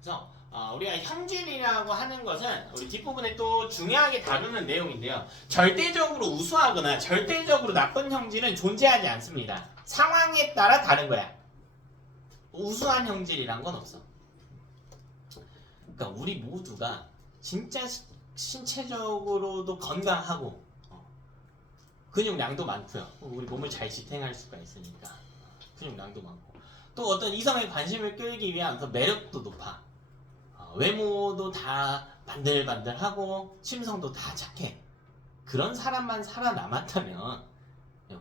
그래서 우리가 형질이라고 하는 것은 우리 뒷부분에 또 중요하게 다루는 내용인데요. 절대적으로 우수하거나 절대적으로 나쁜 형질은 존재하지 않습니다. 상황에 따라 다른 거야. 우수한 형질이란 건 없어. 그러니까 우리 모두가 진짜 신체적으로도 건강하고 근육량도 많고요. 우리 몸을 잘 지탱할 수가 있으니까 근육량도 많고 또 어떤 이성의 관심을 끌기 위한 그 매력도 높아. 외모도 다 반들반들하고 심성도 다 착해. 그런 사람만 살아남았다면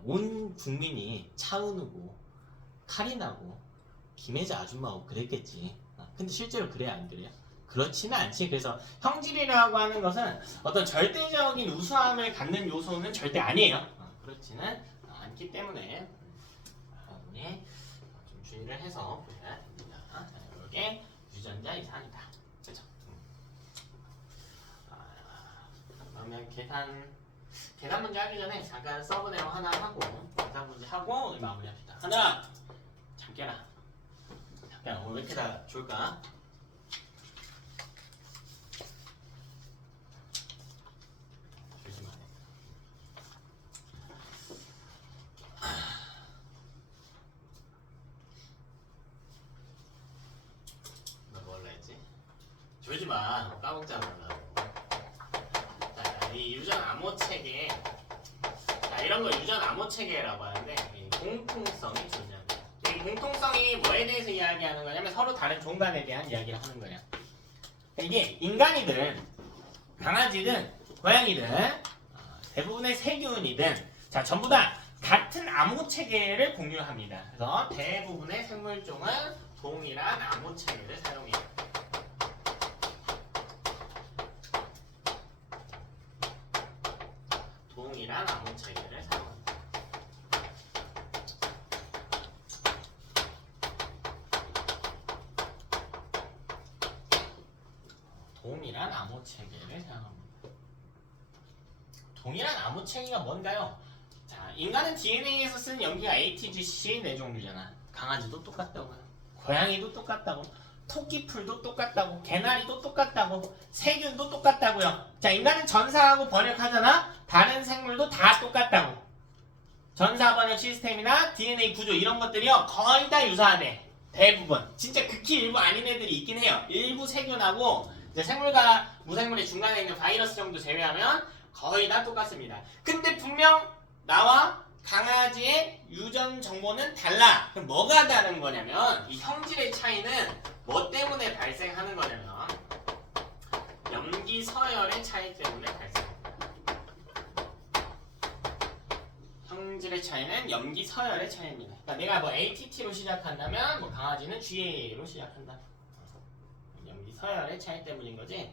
온 국민이 차은우고 카리나고 김혜자 아줌마고 그랬겠지. 근데 실제로 그래야 안 그래요? 그렇지는 않지. 그래서 형질이라고 하는 것은 어떤 절대적인 우수함을 갖는 요소는 절대 아니에요. 그렇지는 않기 때문에 여러분이 좀 주의를 해서 보셔야 됩니다. 이게 유전자 이상이다. 그렇죠? 그러면 계산 문제 하기 전에 잠깐 서브 내용 하나 하고 계산 문제 하고 마무리합시다. 하나 잠 깨라. 잠깐 오늘 왜 이렇게 다 좋을까? 졸지마. 까먹자 말라고. 자, 이 유전 암호 체계. 자, 이런 걸 유전 암호 체계라고 하는데 이 공통성이 존재합니다. 이 공통성이 뭐에 대해서 이야기하는 거냐면 서로 다른 종간에 대한 이야기를 하는 거야. 이게 인간이든 강아지든 고양이든 대부분의 세균이든 자 전부 다 같은 암호 체계를 공유합니다. 그래서 대부분의 생물종은 동일한 암호 체계를 사용해요. 동일한 암호 체계를 사용합니다. 동일한 암호 체계를 사용합니다. 동일한 암호 체계가 뭔가요? 자, 인간은 DNA에서 쓰는 염기가 ATGC 4종류잖아. 강아지도 똑같다고요. 고양이도 똑같다고. 토끼풀도 똑같다고. 개나리도 똑같다고. 세균도 똑같다고요. 자, 인간은 전사하고 번역하잖아. 다른 생물도 다 똑같다고. 전사 번역 시스템이나 DNA 구조 이런 것들이요 거의 다 유사하네. 대부분. 진짜 극히 일부 아닌 애들이 있긴 해요. 일부 세균하고 이제 생물과 무생물의 중간에 있는 바이러스 정도 제외하면 거의 다 똑같습니다. 근데 분명 나와 강아지의 유전 정보는 달라. 그럼 뭐가 다른 거냐면 이 형질의 차이는 뭐 때문에 발생하는 거냐면 염기 서열의 차이 때문에 발생합니다. 형질의 차이는 염기 서열의 차이입니다. 그러니까 내가 뭐 ATT로 시작한다면 뭐 강아지는 GA로 시작한다. 염기 서열의 차이 때문인 거지.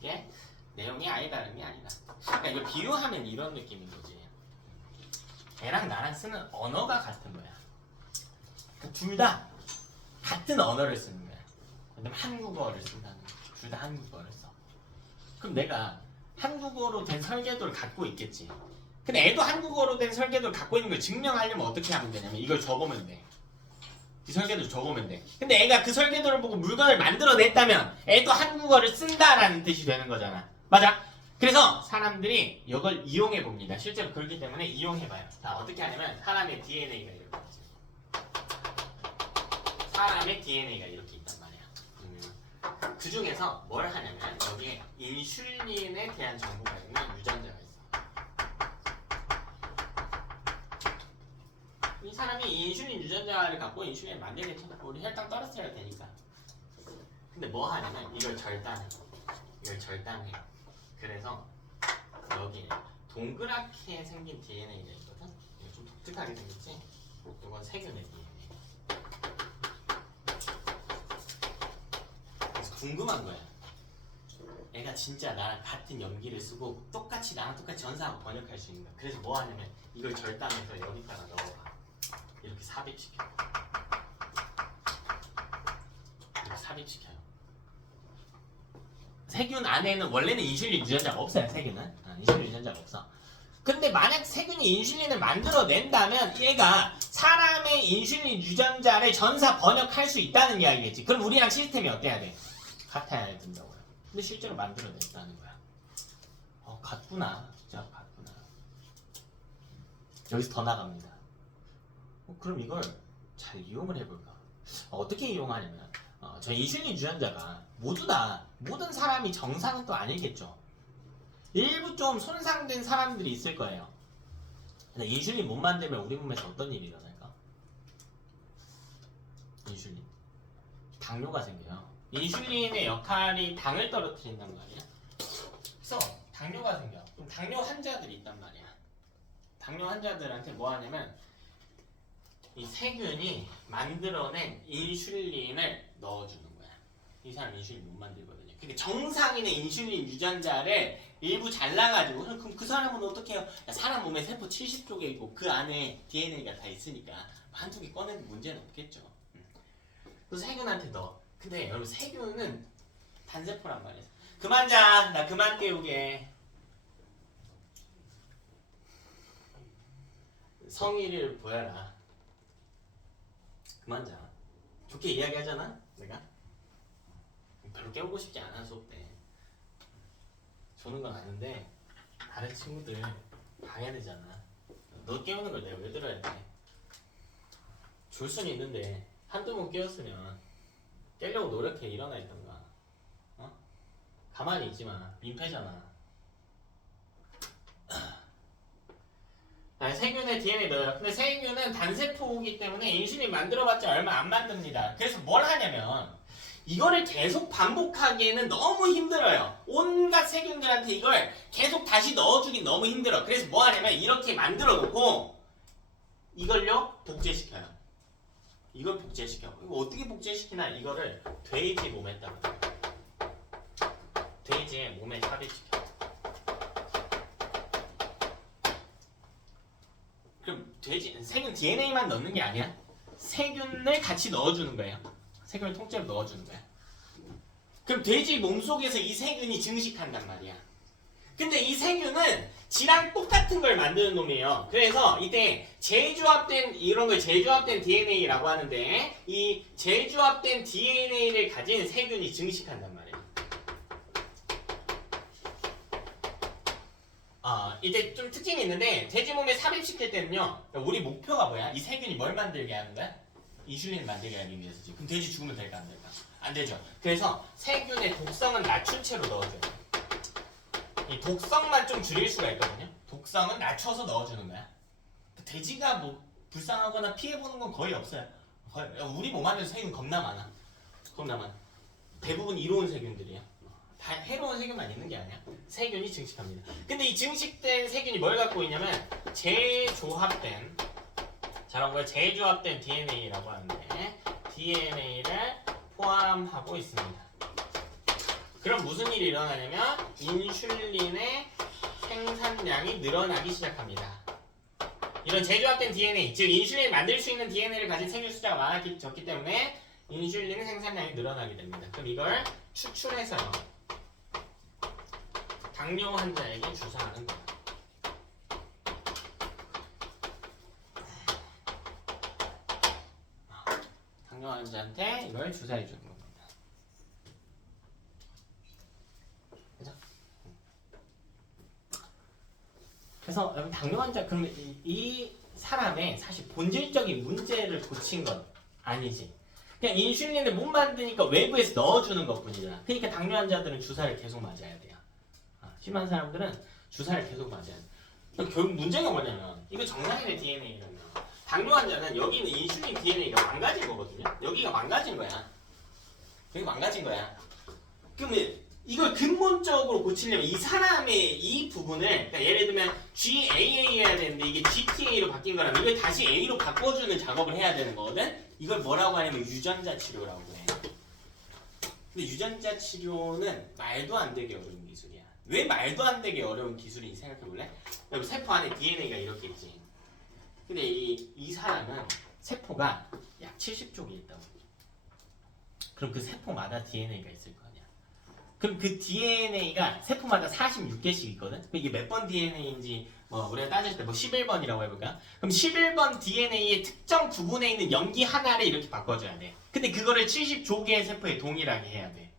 이게 내용이 아예 다른 게 아니다. 그러니까 이걸 비유하면 이런 느낌인 거지. 걔랑 나랑 쓰는 언어가 같은 거야. 그러니까 둘 다 같은 언어를 쓰는 거야. 근데 한국어를 쓴다는 거야. 둘 다 한국어를 써. 그럼 내가 한국어로 된 설계도를 갖고 있겠지. 근데 애도 한국어로 된 설계도를 갖고 있는 걸 증명하려면 어떻게 하면 되냐면 이걸 적으면 돼. 이 설계도를 적으면 돼. 근데 애가 그 설계도를 보고 물건을 만들어냈다면 애도 한국어를 쓴다라는 뜻이 되는 거잖아. 맞아? 그래서 사람들이 이걸 이용해 봅니다. 실제로 그렇기 때문에 이용해 봐요. 자, 어떻게 하냐면 사람의 DNA가 이렇게 있지. 사람의 DNA가 이렇게 있단 말이야. 그 중에서 뭘 하냐면 여기에 인슐린에 대한 정보가 있는 유전자가 있어. 이 사람이 인슐린 유전자를 갖고 인슐린을 만들겠죠. 우리 혈당 떨어뜨려야 되니까. 근데 뭐 하냐면 이걸 절단해. 그래서 여기에 동그랗게 생긴 DNA가 있거든. 이거 좀 독특하게 생겼지. 이건 세균의 DNA. 그래서 궁금한 거야. 애가 진짜 나랑 같은 염기를 쓰고 똑같이 나랑 똑같이 전사하고 번역할 수 있는 거야. 그래서 뭐 하냐면 이걸 절단해서 여기다가 넣어봐. 이렇게 삽입시켜. 이렇게 삽입시켜요. 세균 안에는 원래는 인슐린 유전자가 없어요. 세균은 인슐린 유전자가 없어. 근데 만약 세균이 인슐린을 만들어낸다면 얘가 사람의 인슐린 유전자를 전사 번역할 수 있다는 이야기겠지. 그럼 우리랑 시스템이 어때야 돼? 같아야 된다고요. 근데 실제로 만들어냈다는 거야. 같구나. 진짜 같구나. 여기서 더 나갑니다. 그럼 이걸 잘 이용을 해볼까? 어떻게 이용하냐면 저 인슐린 유전자가 모두 다 모든 사람이 정상은 또 아니겠죠. 일부 좀 손상된 사람들이 있을 거예요. 근데 인슐린 못 만들면 우리 몸에서 어떤 일이 일어날까? 인슐린 당뇨가 생겨요. 인슐린의 역할이 당을 떨어뜨린단 말이야. 그래서 당뇨가 생겨. 그럼 당뇨 환자들이 있단 말이야. 당뇨 환자들한테 뭐 하냐면 이 세균이 만들어낸 인슐린을 넣어주는 거야. 이 사람 인슐린 못 만들거든요. 그러니까 정상인의 인슐린 유전자를 일부 잘라가지고 그럼 그 사람은 어떻게 해요? 사람 몸에 세포 70조 개 있고 그 안에 DNA가 다 있으니까 한두 개 꺼내도 문제는 없겠죠. 그래서 세균한테 넣어. 근데 여러분 세균은 단세포란 말이야. 그만 자. 나 그만 깨우게. 성의를 보여라. 그만 자. 좋게 이야기하잖아 내가. 별로 깨우고 싶지 않아 수업 때. 조는 건 아는데 다른 친구들 봐야 되잖아. 너 깨우는 걸 내가 왜 들어야 돼? 줄 수는 있는데 한두 번 깨웠으면 깨려고 노력해. 일어나 있던가. 가만히 있지 마. 민폐잖아. 세균의 DNA 넣어요. 근데 세균은 단세포이기 때문에 인슐린 만들어봤자 얼마 안 만듭니다. 그래서 뭘 하냐면 이거를 계속 반복하기에는 너무 힘들어요. 온갖 세균들한테 이걸 계속 다시 넣어주긴 너무 힘들어. 그래서 뭐 하냐면 이렇게 만들어 놓고 이걸요 복제시켜요. 이걸 복제시켜. 이거 어떻게 복제시키나 이거를 돼지 몸에다가 돼지의 몸에 삽입시켜. 그럼 돼지 세균 DNA만 넣는 게 아니야. 세균을 같이 넣어주는 거예요. 세균을 통째로 넣어주는 거야. 그럼 돼지 몸속에서 이 세균이 증식한단 말이야. 근데 이 세균은 지랑 똑같은 걸 만드는 놈이에요. 그래서 이때 재조합된 이런 걸 재조합된 DNA라고 하는데 이 재조합된 DNA를 가진 세균이 증식한단 말이에요. 이때 좀 특징이 있는데 돼지 몸에 삽입시킬 때는요. 우리 목표가 뭐야? 이 세균이 뭘 만들게 하는 거야? 인슐린을 만들게 하기 위해서지. 그럼 돼지 죽으면 될까 안 될까? 안 되죠. 그래서 세균의 독성은 낮춘 채로 넣어줘요. 이 독성만 좀 줄일 수가 있거든요. 독성은 낮춰서 넣어주는 거야. 돼지가 뭐 불쌍하거나 피해보는 건 거의 없어요. 우리 몸 안에서 세균 겁나 많아. 겁나 많아. 대부분 이로운 세균들이야. 다 해로운 세균만 있는 게 아니야. 세균이 증식합니다. 근데 이 증식된 세균이 뭘 갖고 있냐면 재조합된 저런 걸 재조합된 DNA라고 하는데 DNA를 포함하고 있습니다. 그럼 무슨 일이 일어나냐면 인슐린의 생산량이 늘어나기 시작합니다. 이런 재조합된 DNA, 즉 인슐린을 만들 수 있는 DNA를 가진 세균 숫자가 많아졌기 때문에 인슐린 생산량이 늘어나게 됩니다. 그럼 이걸 추출해서 당뇨 환자에게 주사하는 거예요. 당뇨 환자한테 이걸 주사해 주는 겁니다. 그죠? 그래서 여러분 당뇨 환자 그러면 이 사람의 사실 본질적인 문제를 고친 건 아니지. 그냥 인슐린을 못 만드니까 외부에서 넣어주는 것뿐이잖아. 그러니까 당뇨 환자들은 주사를 계속 맞아야 돼요. 심한 사람들은 주사를 계속 맞아야 돼. 결국 문제가 뭐냐면 이거 정상인의 DNA라면 당뇨 환자는 여기 있는 인슐린 DNA가 망가진 거거든요. 여기가 망가진 거야. 여기 망가진 거야. 그러면 이걸 근본적으로 고치려면 이 사람의 이 부분을 그러니까 예를 들면 GAA 해야 되는데 이게 GTA로 바뀐 거라면 이걸 다시 A로 바꿔주는 작업을 해야 되는 거거든. 이걸 뭐라고 하냐면 유전자 치료라고 해. 근데 유전자 치료는 말도 안 되게 어려운 기술이야. 왜 말도 안 되게 어려운 기술인지 생각해볼래? 여기 세포 안에 DNA가 이렇게 있지. 근데 이 사람은 세포가 약 70쪽이 있다고. 그럼 그 세포마다 DNA가 있을 거 아니야. 그럼 그 DNA가 세포마다 46개씩 있거든? 이게 몇 번 DNA인지 우리가 따질 때 11번이라고 해볼까? 그럼 11번 DNA의 특정 부분에 있는 염기 하나를 이렇게 바꿔줘야 돼. 근데 그거를 70조개의 세포에 동일하게 해야 돼.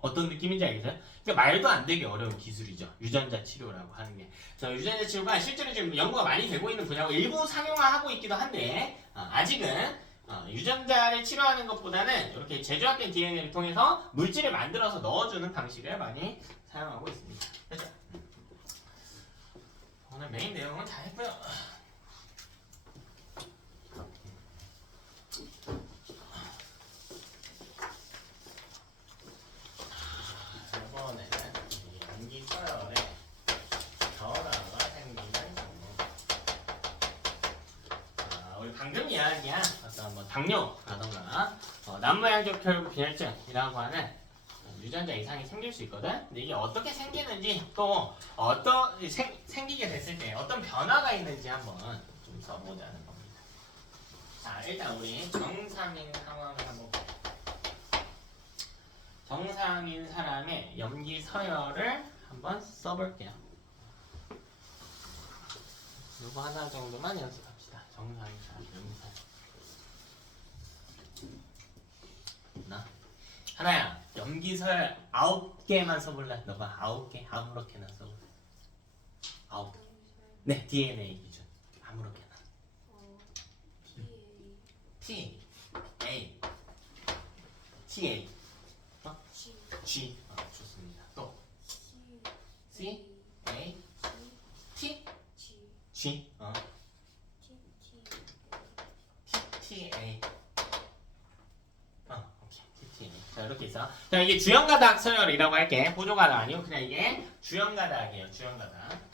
어떤 느낌인지 알겠어요? 그러니까 말도 안 되게 어려운 기술이죠. 유전자 치료라고 하는 게. 유전자 치료가 실제로 지금 연구가 많이 되고 있는 분야고 일부 상용화하고 있기도 한데 아직은 유전자를 치료하는 것보다는 이렇게 제조합된 DNA를 통해서 물질을 만들어서 넣어주는 방식을 많이 사용하고 있습니다. 그렇죠? 오늘 메인 내용은 다 했고요. 이번에는 염기 서열에 변화가 생기는 경우. 우리 방금 이야기한 어떤 당뇨라던가 난무양적 혈구 빈혈증이라고 하는 유전자 이상이 생길 수 있거든. 근데 이게 어떻게 생기는지 또 어떤 생기게 됐을 때 어떤 변화가 있는지 한번 좀 써보자는 겁니다. 자, 일단 우리 정상인 상황을 한번 볼게요. 정상인 사람의 염기 서열을 한번 써볼게요. 이거 하나 정도만 연습합시다. 정상인 사람 염기 서열. 하나야, 염기 서열 9개만 써볼래? 너가 9개 아무렇게나 써볼래? 9개. 네, DNA 기준 아무렇게나. T, A, T, A. G. 좋습니다. 또 C, A, T, G. T, A. 오케이. T, A. 자, 이렇게 있어. 자, 이게 주연가닥 서열이라고 할게. 보조가닥 아니고 그냥 이게 주연가닥이에요. 주연가닥.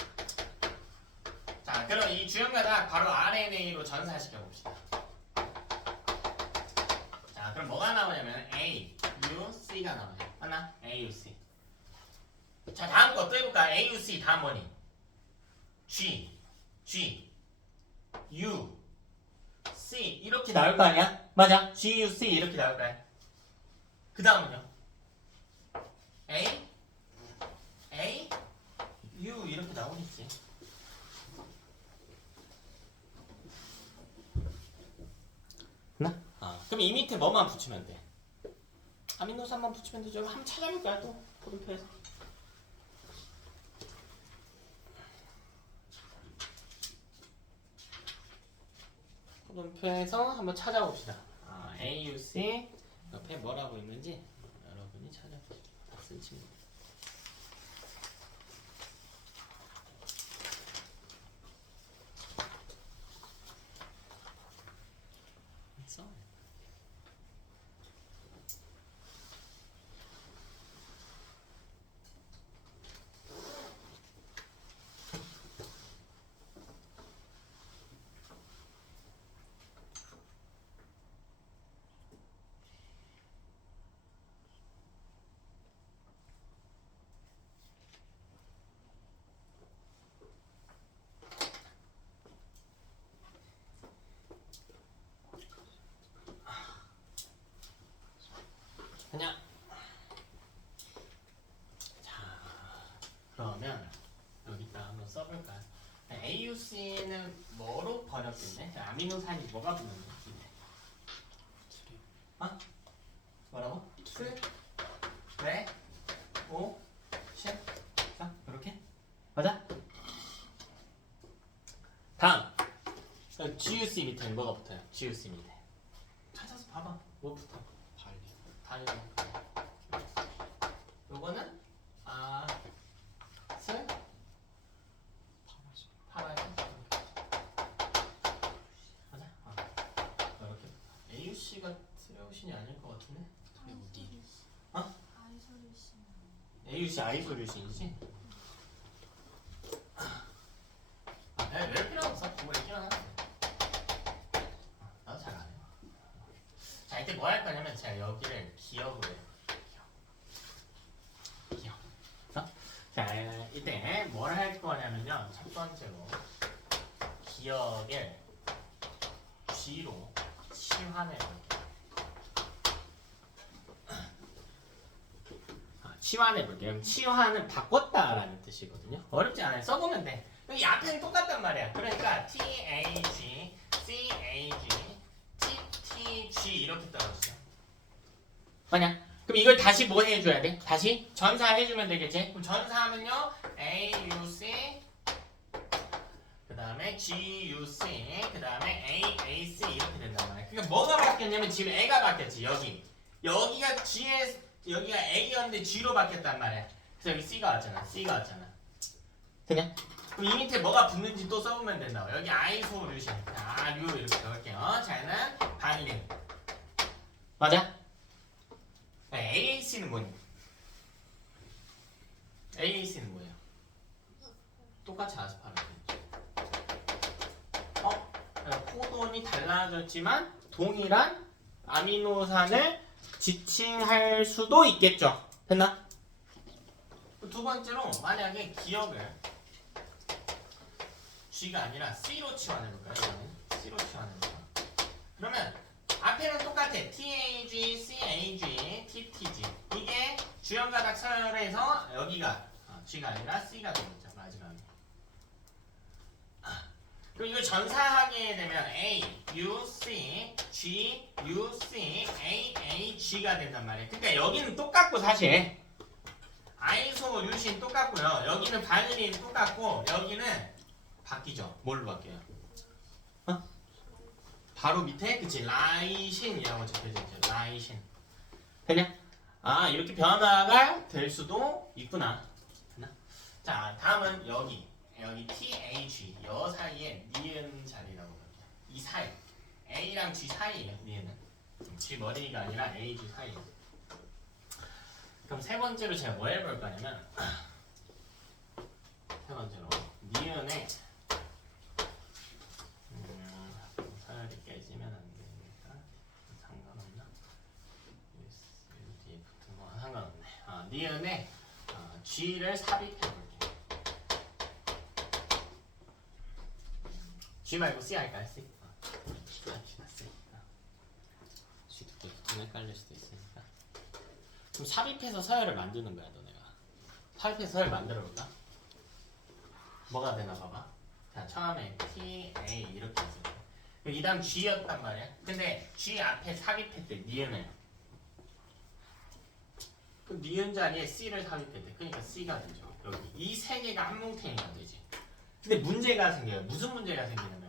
자, 그럼 이 주연가닥 바로 RNA로 전사시켜 봅시다. 자, 그럼 뭐가 나오냐면 A, U, C가 나와요. 하나? A, U, C. 자, 다음 거 또 해볼까? A, U, C 다음 뭐니? G, G, U, C 이렇게 나올 거 아니야? 맞아. G, U, C 이렇게 나올 거야. 그 다음은요? A, A, U 이렇게 나오겠지. 나? 그럼 이 밑에 뭐만 붙이면 돼? 아미노산만 붙이면 되죠. 한번 찾아볼까요? 또 포름표에서. 포름표에서 한번 찾아봅시다. AUC 옆에 뭐라고 있는지 여러분이 찾아보시죠. 다 쓴 친구. 있어? 그냥 자 그러면 여기다 한번 써볼까요? AUC는 뭐로 번역됐네? 아미노산이 뭐가 붙는데? 뭐라고? 왜? 오? 쉣? 자 이렇게? 맞아? 다음 GUC 밑에는 뭐가 붙어요? GUC 밑에 찾아서 봐봐. 뭐부터? 발리. 요거는 스 파라지. 맞아? 이렇게 AUC가 트레오신이 아닐 것 같은데? 어? AUC 아이솔루션이지? 왜 필요 없어? 그거 있긴 하나. 나도 잘 안 해. 자, 이때 뭐 할 거냐면 제가 여기를 기억으로 해요. 기억. 자, 이때 뭘 할 거냐면요. 첫 번째로 기억을 G로 치환해 볼게요. 치환해 볼게요. 그럼 치환은 바꿨다라는 뜻이거든요. 어렵지 않아요. 써보면 돼. 이 앞에는 똑같단 말이야. 그러니까 TAG, CAG, TTG 이렇게 떨어지죠. 맞냐? 그럼 이걸 다시 뭐 해줘야 돼? 다시 전사해주면 되겠지? 그럼 전사하면요. AUC 그 다음에 GUC 그 다음에 AAC 이렇게 된단 말이야. 그러니까 뭐가 바뀌었냐면 지금 A가 바뀌었지. 여기가 G에 여기가 A였는데 G로 바뀌었단 말이야. 그래서 여기 C가 왔잖아. C가 왔잖아. 그냥? 그럼 이 밑에 뭐가 붙는지 또 써보면 된다고. 여기 아이솔루션. 류 이렇게 적을게요. 자, 얘는 발린. 맞아? AAC는 뭐니? AAC는 뭐예요? 똑같이 아스파라긴. 코돈이 달라졌지만 동일한 아미노산을 지칭할 수도 있겠죠. 됐나? 두 번째로 만약에 기억을 G가 아니라 C로 치환해볼까요? 이거는 C로 치환해볼까요? 그러면 앞에는 똑같아. TAG, CAG, TTG 이게 주연가닥 서열에서 여기가 G가 아니라 C가 되겠죠. 마지막에. 그럼 이걸 전사하게 되면 A, U, C, G, U, C, A, A, G가 된단 말이에요. 그러니까 여기는 똑같고 사실 아이소류신 똑같고요. 여기는 바닐린 똑같고 여기는 바뀌죠. 뭘로 바뀌어요? 바로 밑에 그치 라이신이라고 적혀져 있죠. 라이신. 되냐? 이렇게 변화가 될 수도 있구나. 되나? 자, 다음은 여기 TAG 여 사이에 니은 자리라고 볼게요. 이 사이 A랑 G 사이에요. 니은은 G 머리가 아니라 A, G 사이. 그럼 세 번째로 제가 뭐 해볼 거냐면 세 번째로 니은에 서열이 깨지면 안 되니까 상관없나? 뒤에 붙은 거 상관없네. 니은에 G를 삽입해 볼게요. G 말고 C 할까요? C. C. G 두 개 붙으면 헷갈릴 수도 있으니까. 그럼 삽입해서 서열을 만드는 거야, 너네가. 삽입해서 서열 만들어 볼까? 뭐가 되나 봐봐. 자, 처음에 T, A 이렇게 있어. 이 다음 G였단 말이야. 근데 G 앞에 삽입했대, 니은을. 그럼 니은 자리에 C를 삽입했대. 그러니까 C가 되죠. 여기 이 세 개가 한 뭉탱이가 되지. 근데 문제가 생겨요. 무슨 문제가 생기냐면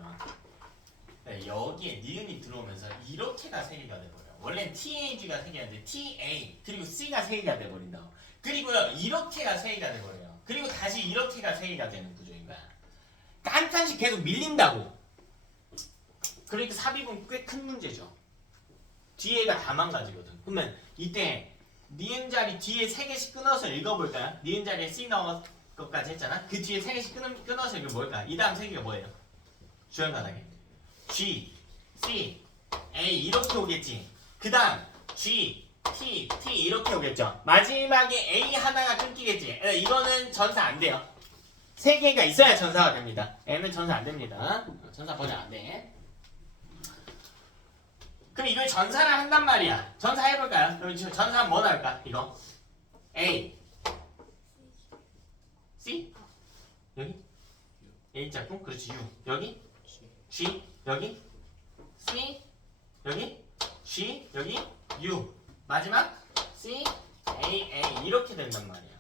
여기에 니은이 들어오면서 이렇게가 세 개가 돼버려요. 원래는 TAG가 세 개인데 TA 그리고 C가 세 개가 돼버린다. 그리고요 이렇게가 세 개가 돼버려요. 그리고 다시 이렇게가 세 개가 되는 구조인 거야. 그러니까 한 칸씩 계속 밀린다고. 그러니까 삽입은 꽤 큰 문제죠. 뒤에가 다 망가지거든. 그러면 이때 니은 자리 뒤에 세 개씩 끊어서 읽어볼까요? 니은 자리에 C 넣은 것까지 했잖아. 그 뒤에 세 개씩 끊어서 이게 뭘까? 이 다음 세 개가 뭐예요? 주연가닥에 G, C, A 이렇게 오겠지. 그 다음 G, T, T 이렇게 오겠죠. 마지막에 A 하나가 끊기겠지. 이거는 전사 안 돼요. 세 개가 있어야 전사가 됩니다. N은 전사 안 됩니다. 전사 번역 안 돼. 그럼 이걸 전사를 한단 말이야. 전사 해볼까요? 그럼 지금 전사는 뭐 나올까? 이거 A, C, 여기 A 짝꿍, 그렇지 U 여기 G 여기 C 여기 G 여기 U 마지막 C A A 이렇게 된단 말이야.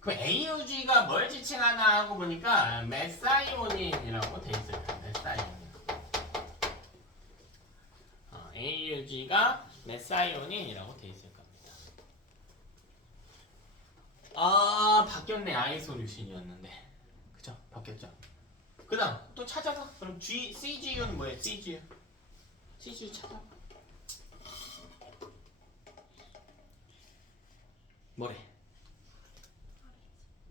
그럼 AUG가 뭘 지칭하나 하고 보니까 메사이오닌이라고 돼 있어요. 메사이오닌. AUG가 메사이오닌이라고 돼 있을 겁니다. 아 바뀌었네. 아이소류신이었는데 그죠? 바뀌었죠? 그 다음 또 찾아봐. 그럼 CGU는 뭐예요? CGU 찾아봐. 뭐래?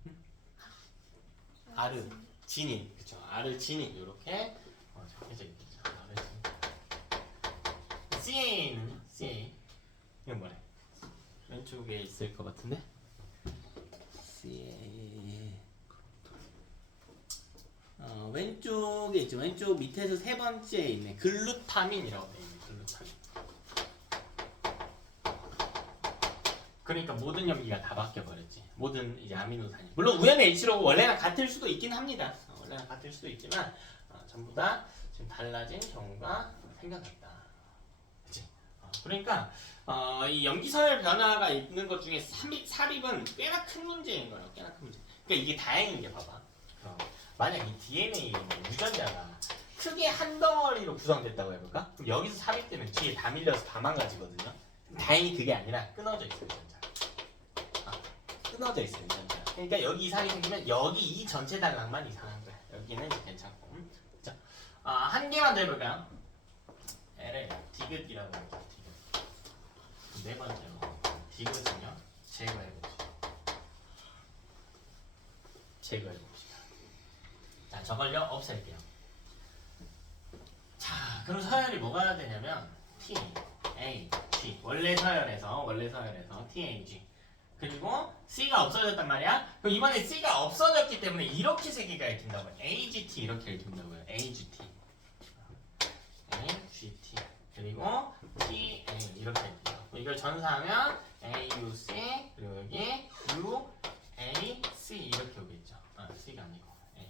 응? 아르지닌 그쵸? 아르지닌 이렇게 적혀져 있겠죠. 아르지닌. CA는요? CA 이건 뭐래? 왼쪽에 있을 것 같은데? CA 왼쪽에 있죠. 왼쪽 밑에서 세 번째에 있네. 글루타민이라고 돼 있네. 글루타민. 그러니까 모든 염기가 다 바뀌어 버렸지. 모든 이제 아미노산이. 물론 우연의 일치로 원래랑 같을 수도 있긴 합니다. 원래랑 같을 수도 있지만 전부 다 지금 달라진 경우가 생겨났다. 그렇지? 그러니까 이 염기 서열 변화가 있는 것 중에 삽입은 꽤나 큰 문제인 거예요. 꽤나 큰 문제. 그러니까 이게 다행인 게 봐봐. 만약 이 DNA 유전자가 크게 한 덩어리로 구성됐다고 해볼까? 그럼 여기서 삽입되면 뒤에 다 밀려서 다 망가지거든요. 다행히 그게 아니라 끊어져 있어요, 유전자. 끊어져 있어요, 유전자. 그러니까 여기 이상이 생기면 여기 이 전체 단락만 이상한 거야. 여기는 괜찮고. 그렇죠? 한 개만 더 해볼까요? L을 디귿이라고 할게요. 디귿. 네 번째로 디귿은요 제거해봅시다. 제거해봅시다. 자, 저걸요 없앨게요. 자, 그럼 서열이 뭐가 되냐면 T, A, G 원래 서열에서 T, A, G 그리고 C가 없어졌단 말이야. 그럼 이번에 C가 없어졌기 때문에 이렇게 세 개가 읽힌다고요. AGT 이렇게 읽힌다고요. AGT, AGT 그리고 TA 이렇게 읽혀요. 이걸 전사하면 AUC 그리고 여기 UAC 이렇게 오겠죠. C가 아니고 A.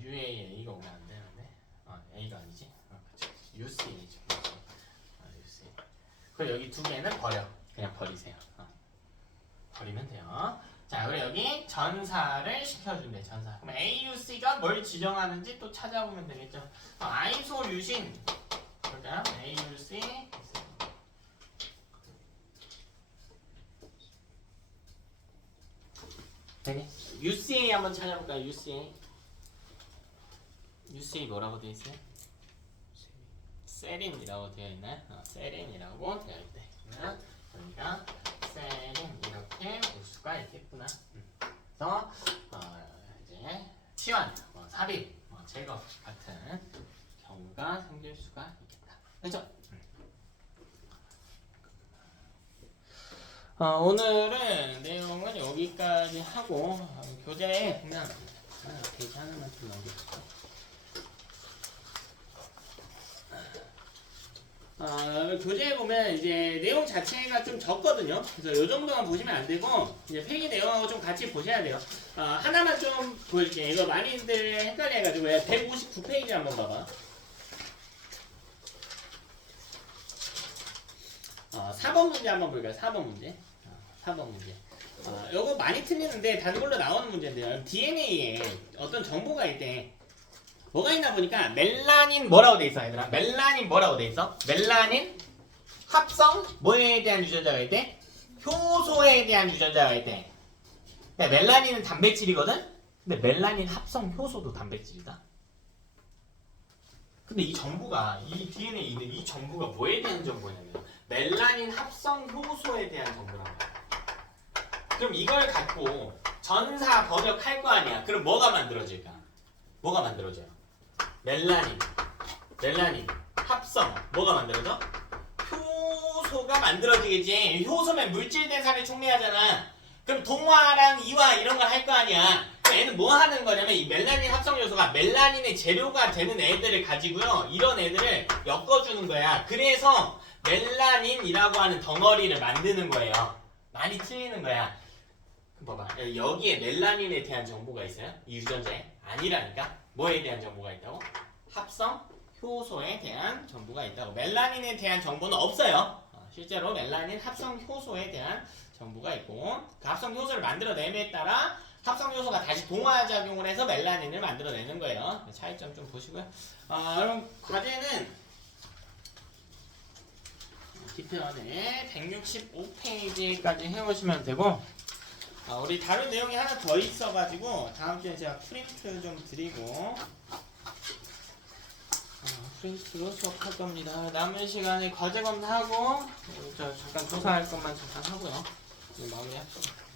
UAA가 오면 안 되는데. A가 아니지. 그치. UCA지. UC. 그리고 여기 두 개는 버려. 그냥 버리세요. 버리면 돼요. 자, 그리고 여기 전사를 시켜준대. 전사. 그럼 AUC가 뭘 지정하는지 또 찾아보면 되겠죠. 아이소류신. 볼까요? AUC. 되니? UCA 한번 찾아볼까요? UCA 뭐라고 되어 있어요? 세린이라고 되어 있나요? 세린이라고 되어 있대. 그러니까 세린 이렇게 볼 수가 있겠구나. 그래서 이제 치환, 삽입, 제거 같은 경우가 생길 수가 있겠다. 그렇죠? 오늘은 내용은 여기까지 하고 교재에 그냥 페이지 하나만 좀 넘겨볼게요. 교재에 보면 이제 내용 자체가 좀 적거든요. 그래서 이 정도만 보시면 안 되고 이제 필기 내용하고 좀 같이 보셔야 돼요. 하나만 좀 보여줄게요. 이거 많이들 헷갈려가지고 159페이지 한번 봐봐. 4번 문제 한번 볼까요? 4번 문제. 4번 문제. 요거 많이 틀리는데 단골로 나오는 문제인데요. DNA에 어떤 정보가 있대. 뭐가 있나 보니까 멜라닌 뭐라고 돼 있어, 얘들아? 멜라닌 뭐라고 돼 있어? 멜라닌 합성 뭐에 대한 유전자가 있대? 효소에 대한 유전자가 있대. 멜라닌은 단백질이거든? 근데 멜라닌 합성 효소도 단백질이다. 근데 이 정보가 이 DNA에 있는 이 정보가 뭐에 대한 정보냐면 멜라닌 합성 효소에 대한 정보란 말이야. 그럼 이걸 갖고 전사 번역할 거 아니야. 그럼 뭐가 만들어질까? 뭐가 만들어져요? 멜라닌 합성 뭐가 만들어져? 효소가 만들어지겠지. 효소면 물질 대사를 촉매하잖아. 그럼 동화랑 이화 이런 걸 할 거 아니야. 그럼 얘는 뭐 하는 거냐면 이 멜라닌 합성 요소가 멜라닌의 재료가 되는 애들을 가지고요. 이런 애들을 엮어주는 거야. 그래서 멜라닌이라고 하는 덩어리를 만드는 거예요. 많이 틀리는 거야. 봐봐. 여기에 멜라닌에 대한 정보가 있어요? 이 유전자에? 아니라니까? 뭐에 대한 정보가 있다고? 합성 효소에 대한 정보가 있다고. 멜라닌에 대한 정보는 없어요. 실제로 멜라닌 합성 효소에 대한 정보가 있고 그 합성 효소를 만들어내에 따라 합성 요소가 다시 동화 작용을 해서 멜라닌을 만들어내는 거예요. 차이점 좀 보시고요. 그럼 과제는 뒤편에 165페이지까지 해오시면 되고, 우리 다른 내용이 하나 더 있어가지고 다음 주에 제가 프린트 좀 드리고 프린트로 수업할 겁니다. 남은 시간에 과제 검사하고 저 잠깐 조사할 것만 잠깐 하고요. 마무리합시다.